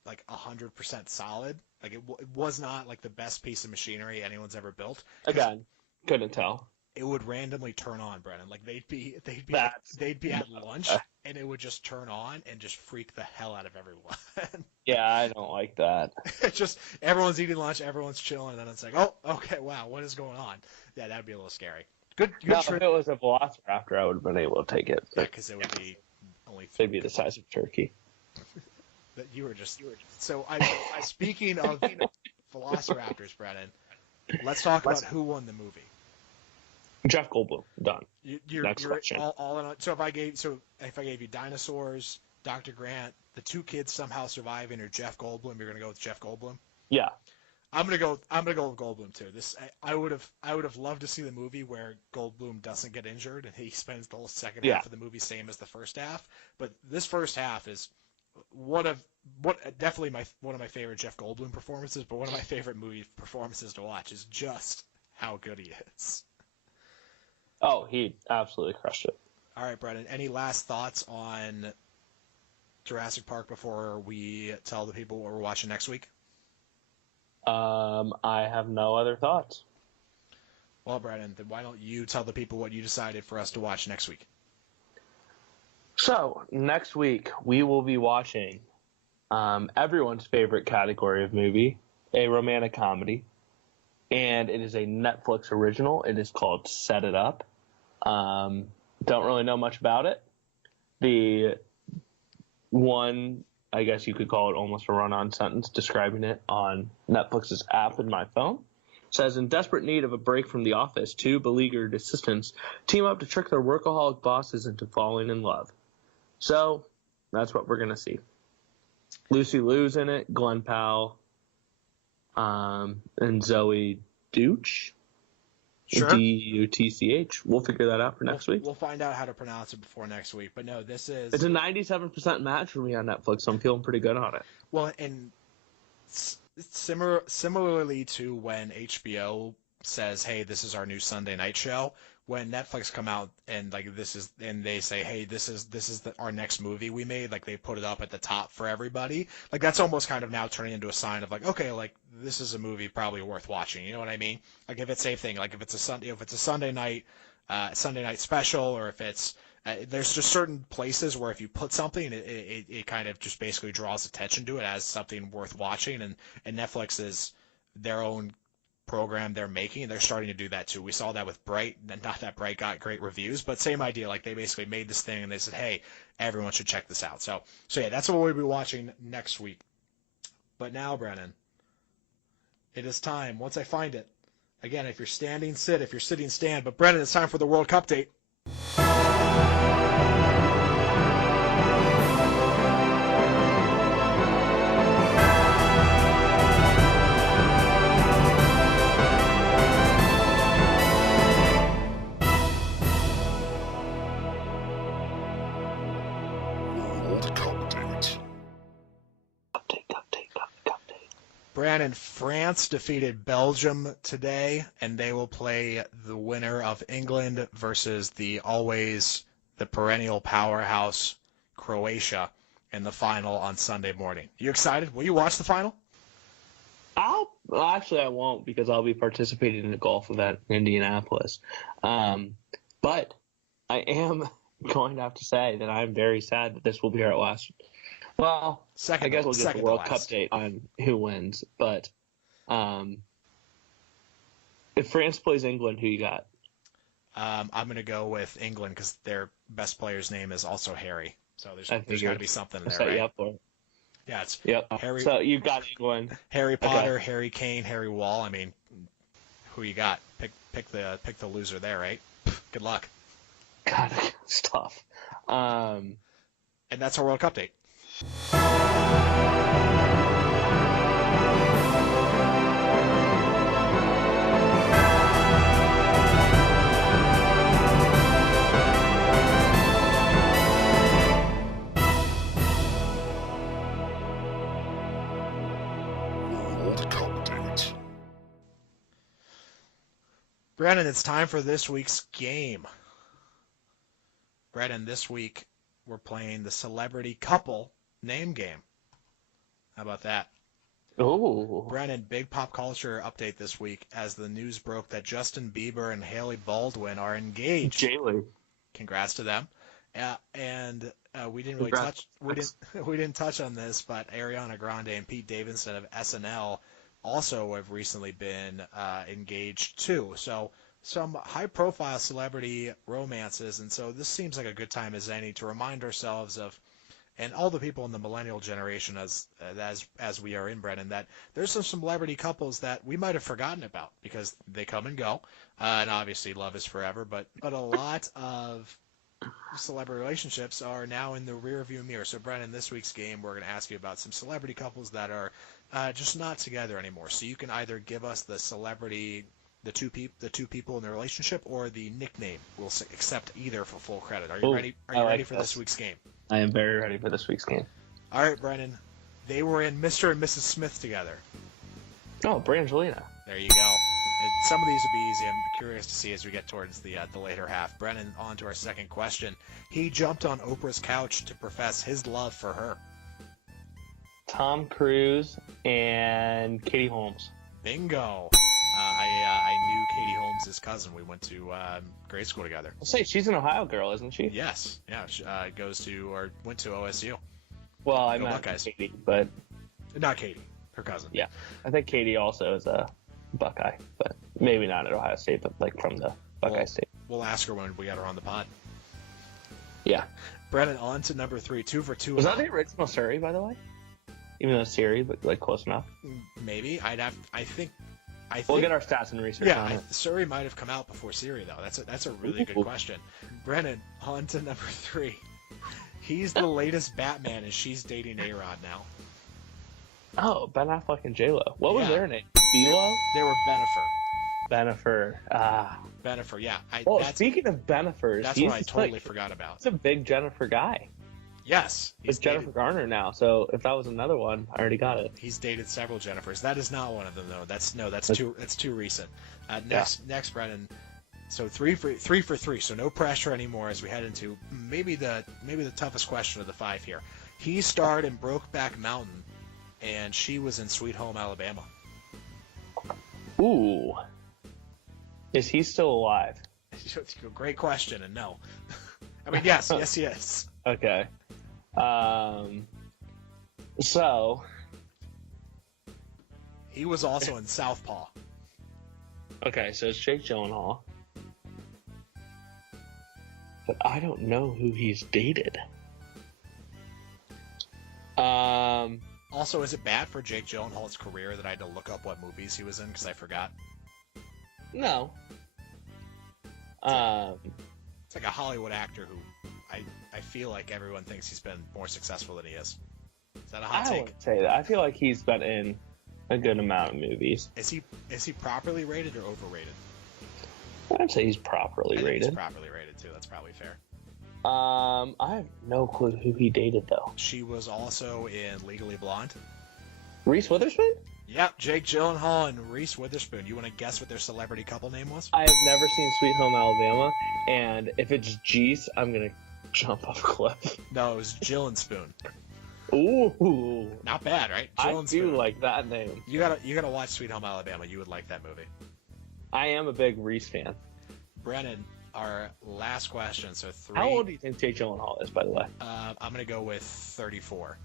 like 100% solid. Like it was not like the best piece of machinery anyone's ever built. Again, couldn't tell. It would randomly turn on, Brennan. Like they'd be at lunch and it would just turn on and just freak the hell out of everyone. Yeah, I don't like that. It's just everyone's eating lunch, everyone's chilling, and then it's like, oh, okay, wow, what is going on? Yeah, that'd be a little scary. Good Now, if trip. it was a velociraptor, I would have been able to take it. Yeah, because it would be only They'd be the size of turkey. that you were just. So I speaking of velociraptors, Brennan, let's talk about who won the movie. Jeff Goldblum, done. You're question. all in on. So if I gave you dinosaurs, Dr. Grant, the two kids somehow surviving, or Jeff Goldblum, you're gonna go with Jeff Goldblum. Yeah. I'm gonna go with Goldblum too. I would have loved to see the movie where Goldblum doesn't get injured and he spends the whole second half of the movie same as the first half. But this first half is definitely one of my favorite Jeff Goldblum performances, but one of my favorite movie performances to watch is just how good he is. Oh, he absolutely crushed it. All right, Brennan, any last thoughts on Jurassic Park before we tell the people what we're watching next week? I have no other thoughts. Well, Brennan, then why don't you tell the people what you decided for us to watch next week? So, next week, we will be watching everyone's favorite category of movie, a romantic comedy. And it is a Netflix original. It is called Set It Up. Don't really know much about it. The one, I guess you could call it almost a run-on sentence describing it on Netflix's app in my phone, says, in desperate need of a break from the office, two beleaguered assistants team up to trick their workaholic bosses into falling in love. So that's what we're going to see. Lucy Liu's in it, Glenn Powell, and Zoe Deutch. Sure. Dutch. We'll figure that out for next week. We'll find out how to pronounce it before next week. But no, this is... It's a 97% match for me on Netflix, so I'm feeling pretty good on it. Well, and similarly to when HBO says, hey, this is our new Sunday night show, when Netflix come out and they say, hey, this is our next movie we made, like they put it up at the top for everybody, like that's almost kind of now turning into a sign of like, okay, like this is a movie probably worth watching. You know what I mean? Like if it's same thing, like if it's a Sunday night special, or if it's there's just certain places where if you put something, it kind of just basically draws attention to it as something worth watching, and Netflix is their own program they're making. They're starting to do that too. We saw that with Bright. Not that Bright got great reviews, but same idea. Like they basically made this thing and they said, hey, everyone should check this out. So yeah, that's what we'll be watching next week. But now, Brennan, it is time. Once I find it, again, if you're standing, sit. If you're sitting, stand. But Brennan, it's time for the World Cup date. Brandon, France defeated Belgium today, and they will play the winner of England versus the perennial powerhouse Croatia in the final on Sunday morning. You excited? Will you watch the final? Actually, I won't, because I'll be participating in a golf event in Indianapolis. But I am going to have to say that I'm very sad that this will be our last. Well, I guess we'll get the World Cup date on who wins. But if France plays England, who you got? I'm going to go with England because their best player's name is also Harry. So there's got to be something in there, right? Yep. Yeah, it's Harry. So you've got England. Harry Potter, okay. Harry Kane, Harry Wall. I mean, who you got? Pick the loser there, right? Good luck. God, it's tough. And that's our World Cup date. Brandon, it's time for this week's game. Brandon, this week we're playing the Celebrity Couple Name Game. How about that? Oh. Brandon, big pop culture update this week as the news broke that Justin Bieber and Hailey Baldwin are engaged. Jaylee. Congrats to them. And we didn't really we didn't touch on this, but Ariana Grande and Pete Davidson of SNL also have recently been engaged too. So some high-profile celebrity romances, and so this seems like a good time as any to remind ourselves of, and all the people in the millennial generation, as we are in, Brennan, that there's some celebrity couples that we might have forgotten about because they come and go, and obviously love is forever, but a lot of celebrity relationships are now in the rear-view mirror. So, Brennan, this week's game, we're going to ask you about some celebrity couples that are just not together anymore. So you can either give us the celebrity, the two people in the relationship, or the nickname. We'll accept either for full credit. Are you ready? Are you ready for this week's game? I am very ready for this week's game. All right, Brennan. They were in Mr. and Mrs. Smith together. Oh, Brangelina. There you go. And some of these will be easy. I'm curious to see as we get towards the later half. Brennan, on to our second question. He jumped on Oprah's couch to profess his love for her. Tom Cruise and Katie Holmes. Bingo. I knew Katie Holmes' cousin. We went to grade school together. I'll say she's an Ohio girl, isn't she? Yes. Yeah. She went to OSU. Well, I meant Katie, but not Katie. Her cousin. Yeah. I think Katie also is a Buckeye, but maybe not at Ohio State, but like from the Buckeye State. We'll ask her when we got her on the pod. Yeah. Brennan, on to number 3. 2 for 2. Was that the original Surrey, by the way? Even though Siri, but like close enough. Maybe. I think. We'll get our stats and research on it. Surrey might have come out before Siri, though. That's a really good question. Brennan, on to number 3. He's the latest Batman, and she's dating A-Rod now. Oh, Ben Affleck and J-Lo. What was their name? Philo? They were Benifer. Benifer, yeah. Speaking of Benifers, that's what I totally forgot about. He's a big Jennifer guy. Yes. It's Jennifer Garner now, so if that was another one, I already got it. He's dated several Jennifers. That is not one of them, though. That's too recent. Next, Brennan. So 3 for 3. So no pressure anymore as we head into maybe the toughest question of the 5 here. He starred in Brokeback Mountain, and she was in Sweet Home Alabama. Ooh. Is he still alive? Great question, and no. I mean, yes, he is. Okay. So he was also in Southpaw. Okay, so it's Jake Gyllenhaal. But I don't know who he's dated. Also, is it bad for Jake Gyllenhaal's career that I had to look up what movies he was in because I forgot? No. It's like a Hollywood actor who I feel like everyone thinks he's been more successful than he is. Is that a hot take? I wouldn't say that. I feel like he's been in a good amount of movies. Is he properly rated or overrated? I'd say he's properly rated. He's properly rated too. That's probably fair. I have no clue who he dated though. She was also in Legally Blonde. Reese Witherspoon? Yep, Jake Gyllenhaal and Reese Witherspoon. You want to guess what their celebrity couple name was? I have never seen Sweet Home Alabama, and if it's Jeese, I'm gonna jump off a cliff. No, it was Jill and Spoon. Ooh, not bad, right? Jill and Spoon. Like that name. You gotta watch Sweet Home Alabama. You would like that movie. I am a big Reese fan. Brennan, our last question. So 3. How old do you think Jake Gyllenhaal is, by the way? I'm gonna go with 34.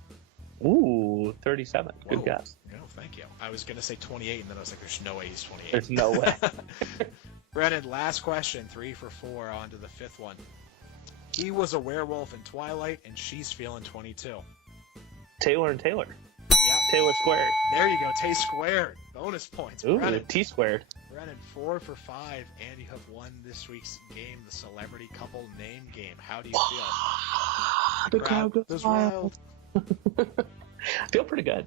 Ooh, 37. Whoa. Good guess. No, thank you. I was gonna say 28, and then I was like, "There's no way he's 28." There's no way. Brennan, last question. 3 for 4. On to the 5th one. He was a werewolf in Twilight, and she's feeling 22. Taylor and Taylor. Yep. Taylor squared. There you go. T squared. Bonus points. Ooh, Brennan, T squared. Brennan, 4 for 5, and you have won this week's game, the Celebrity Couple Name Game. How do you feel? The crowd goes wild. I feel pretty good.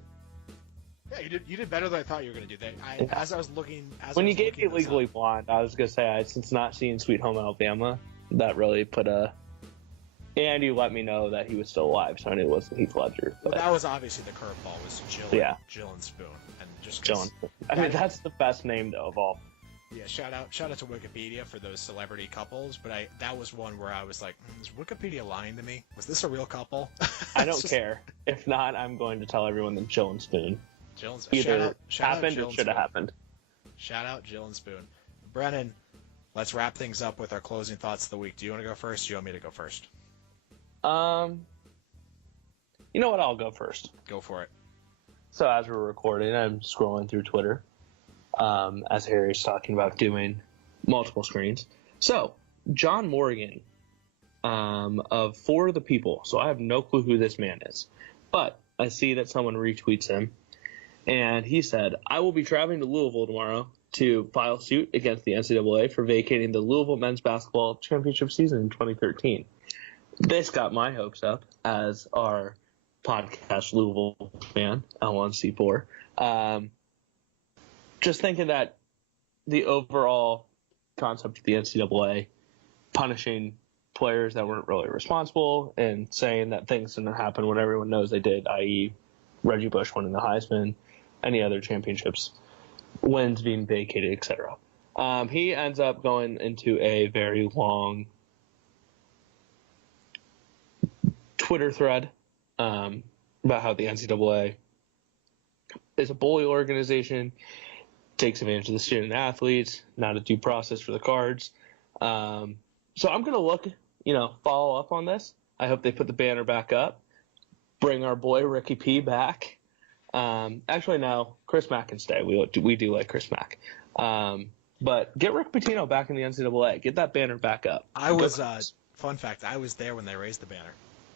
Yeah, you did better than I thought you were going to do. As I was looking, when you gave me Legally Blonde, I was going to say, since not seeing Sweet Home Alabama, that really put a. And you let me know that he was still alive, so I knew it wasn't Heath Ledger. Well, that was obviously the curveball, was Jill and Spoon, and just Jill. I mean, that's the best name though of all. Yeah, shout out to Wikipedia for those celebrity couples, but that was one where I was like, is Wikipedia lying to me? Was this a real couple? I don't care. If not, I'm going to tell everyone that Jill and Spoon either happened or should have happened. Shout out Jill and Spoon. Brennan, let's wrap things up with our closing thoughts of the week. Do you want to go first? Do you want me to go first? You know what? I'll go first. Go for it. So as we're recording, I'm scrolling through Twitter, as Harry's talking about doing multiple screens. So, John Morgan of For the People. So I have no clue who this man is. But I see that someone retweets him. And he said, I will be traveling to Louisville tomorrow to file suit against the NCAA for vacating the Louisville men's basketball championship season in 2013. This got my hopes up as our podcast Louisville fan, L1C4. Just thinking that the overall concept of the NCAA punishing players that weren't really responsible and saying that things didn't happen when everyone knows they did, i.e. Reggie Bush winning the Heisman, any other championships, wins being vacated, etc. He ends up going into a very long Twitter thread about how the NCAA is a bully organization, takes advantage of the student athletes, not a due process for the cards. So I'm going to look, follow up on this. I hope they put the banner back up. Bring our boy Ricky P back. Actually, no, Chris Mack can stay. We do like Chris Mack. But get Rick Pitino back in the NCAA. Get that banner back up. Fun fact, I was there when they raised the banner.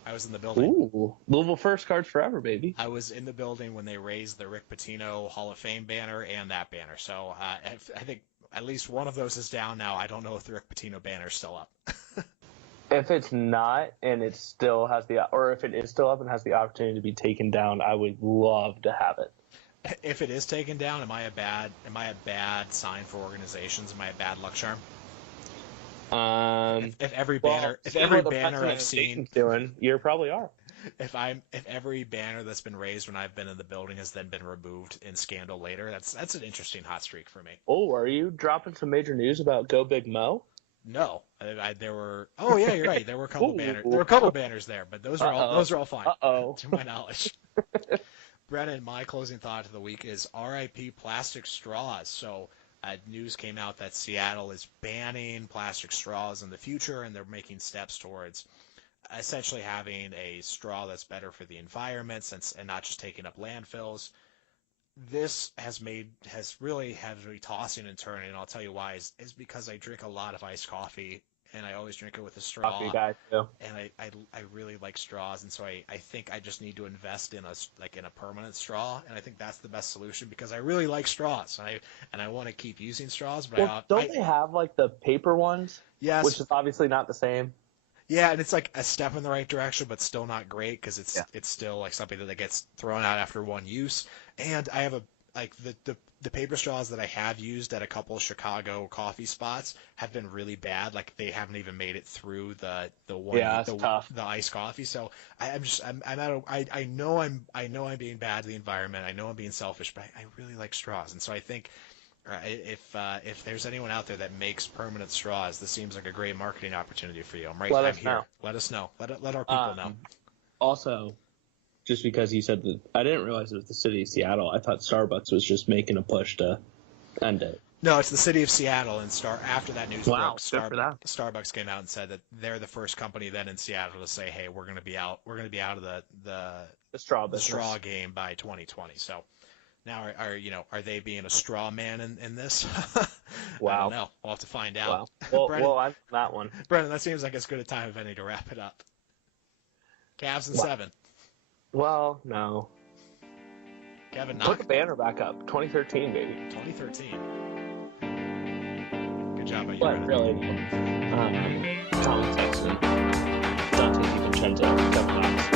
I was in the building. Ooh, Louisville first cards forever, baby. I was in the building when they raised the Rick Pitino Hall of Fame banner and that banner. So I think at least one of those is down now. I don't know if the Rick Pitino banner is still up. If it's not, and it still has or if it is still up and has the opportunity to be taken down, I would love to have it. If it is taken down, am I a bad sign for organizations? Am I a bad luck charm? If every banner I've seen doing, you probably are. If every banner that's been raised when I've been in the building has then been removed in scandal later, that's an interesting hot streak for me. Oh, are you dropping some major news about Go Big Mo? No, there were. Oh yeah, you're right. There were a couple banners. There were a couple banners there, but those are all fine. To my knowledge. Brennan, my closing thought of the week is R.I.P. plastic straws. So news came out that Seattle is banning plastic straws in the future, and they're making steps towards essentially having a straw that's better for the environment and not just taking up landfills. This has really had me tossing and turning, and I'll tell you why. Is because I drink a lot of iced coffee, and I always drink it with a straw. Coffee guy too. And I really like straws, and so I think I just need to invest in a permanent straw, and I think that's the best solution because I really like straws, and I want to keep using straws. But don't they have like the paper ones? Yes. Which is obviously not the same. Yeah, and it's like a step in the right direction, but still not great because it's still like something that gets thrown out after one use. And I have the paper straws that I have used at a couple of Chicago coffee spots have been really bad. Like they haven't even made it through the iced coffee. So I know I'm being bad to the environment. I know I'm being selfish, but I really like straws, and so I think. If there's anyone out there that makes permanent straws, this seems like a great marketing opportunity for you. I'm here. Let us know. Let our people know. Also, just because you said that, I didn't realize it was the city of Seattle. I thought Starbucks was just making a push to end it. No, it's the city of Seattle, and after that news broke, Starbucks came out and said that they're the first company then in Seattle to say, "Hey, we're going to be out of the straw game by 2020." So. Now, are they being a straw man in this? Wow. I don't know. We'll have to find out. Wow. Well, I'm that one. Brennan, that seems like as good a time as any to wrap it up. Cavs in 7. Well, no. Kevin, put the banner back up. 2013, baby. 2013. Good job by you, Brennan. Really, Colin Sexton, Dante DiVincenzo, Kevin Knox.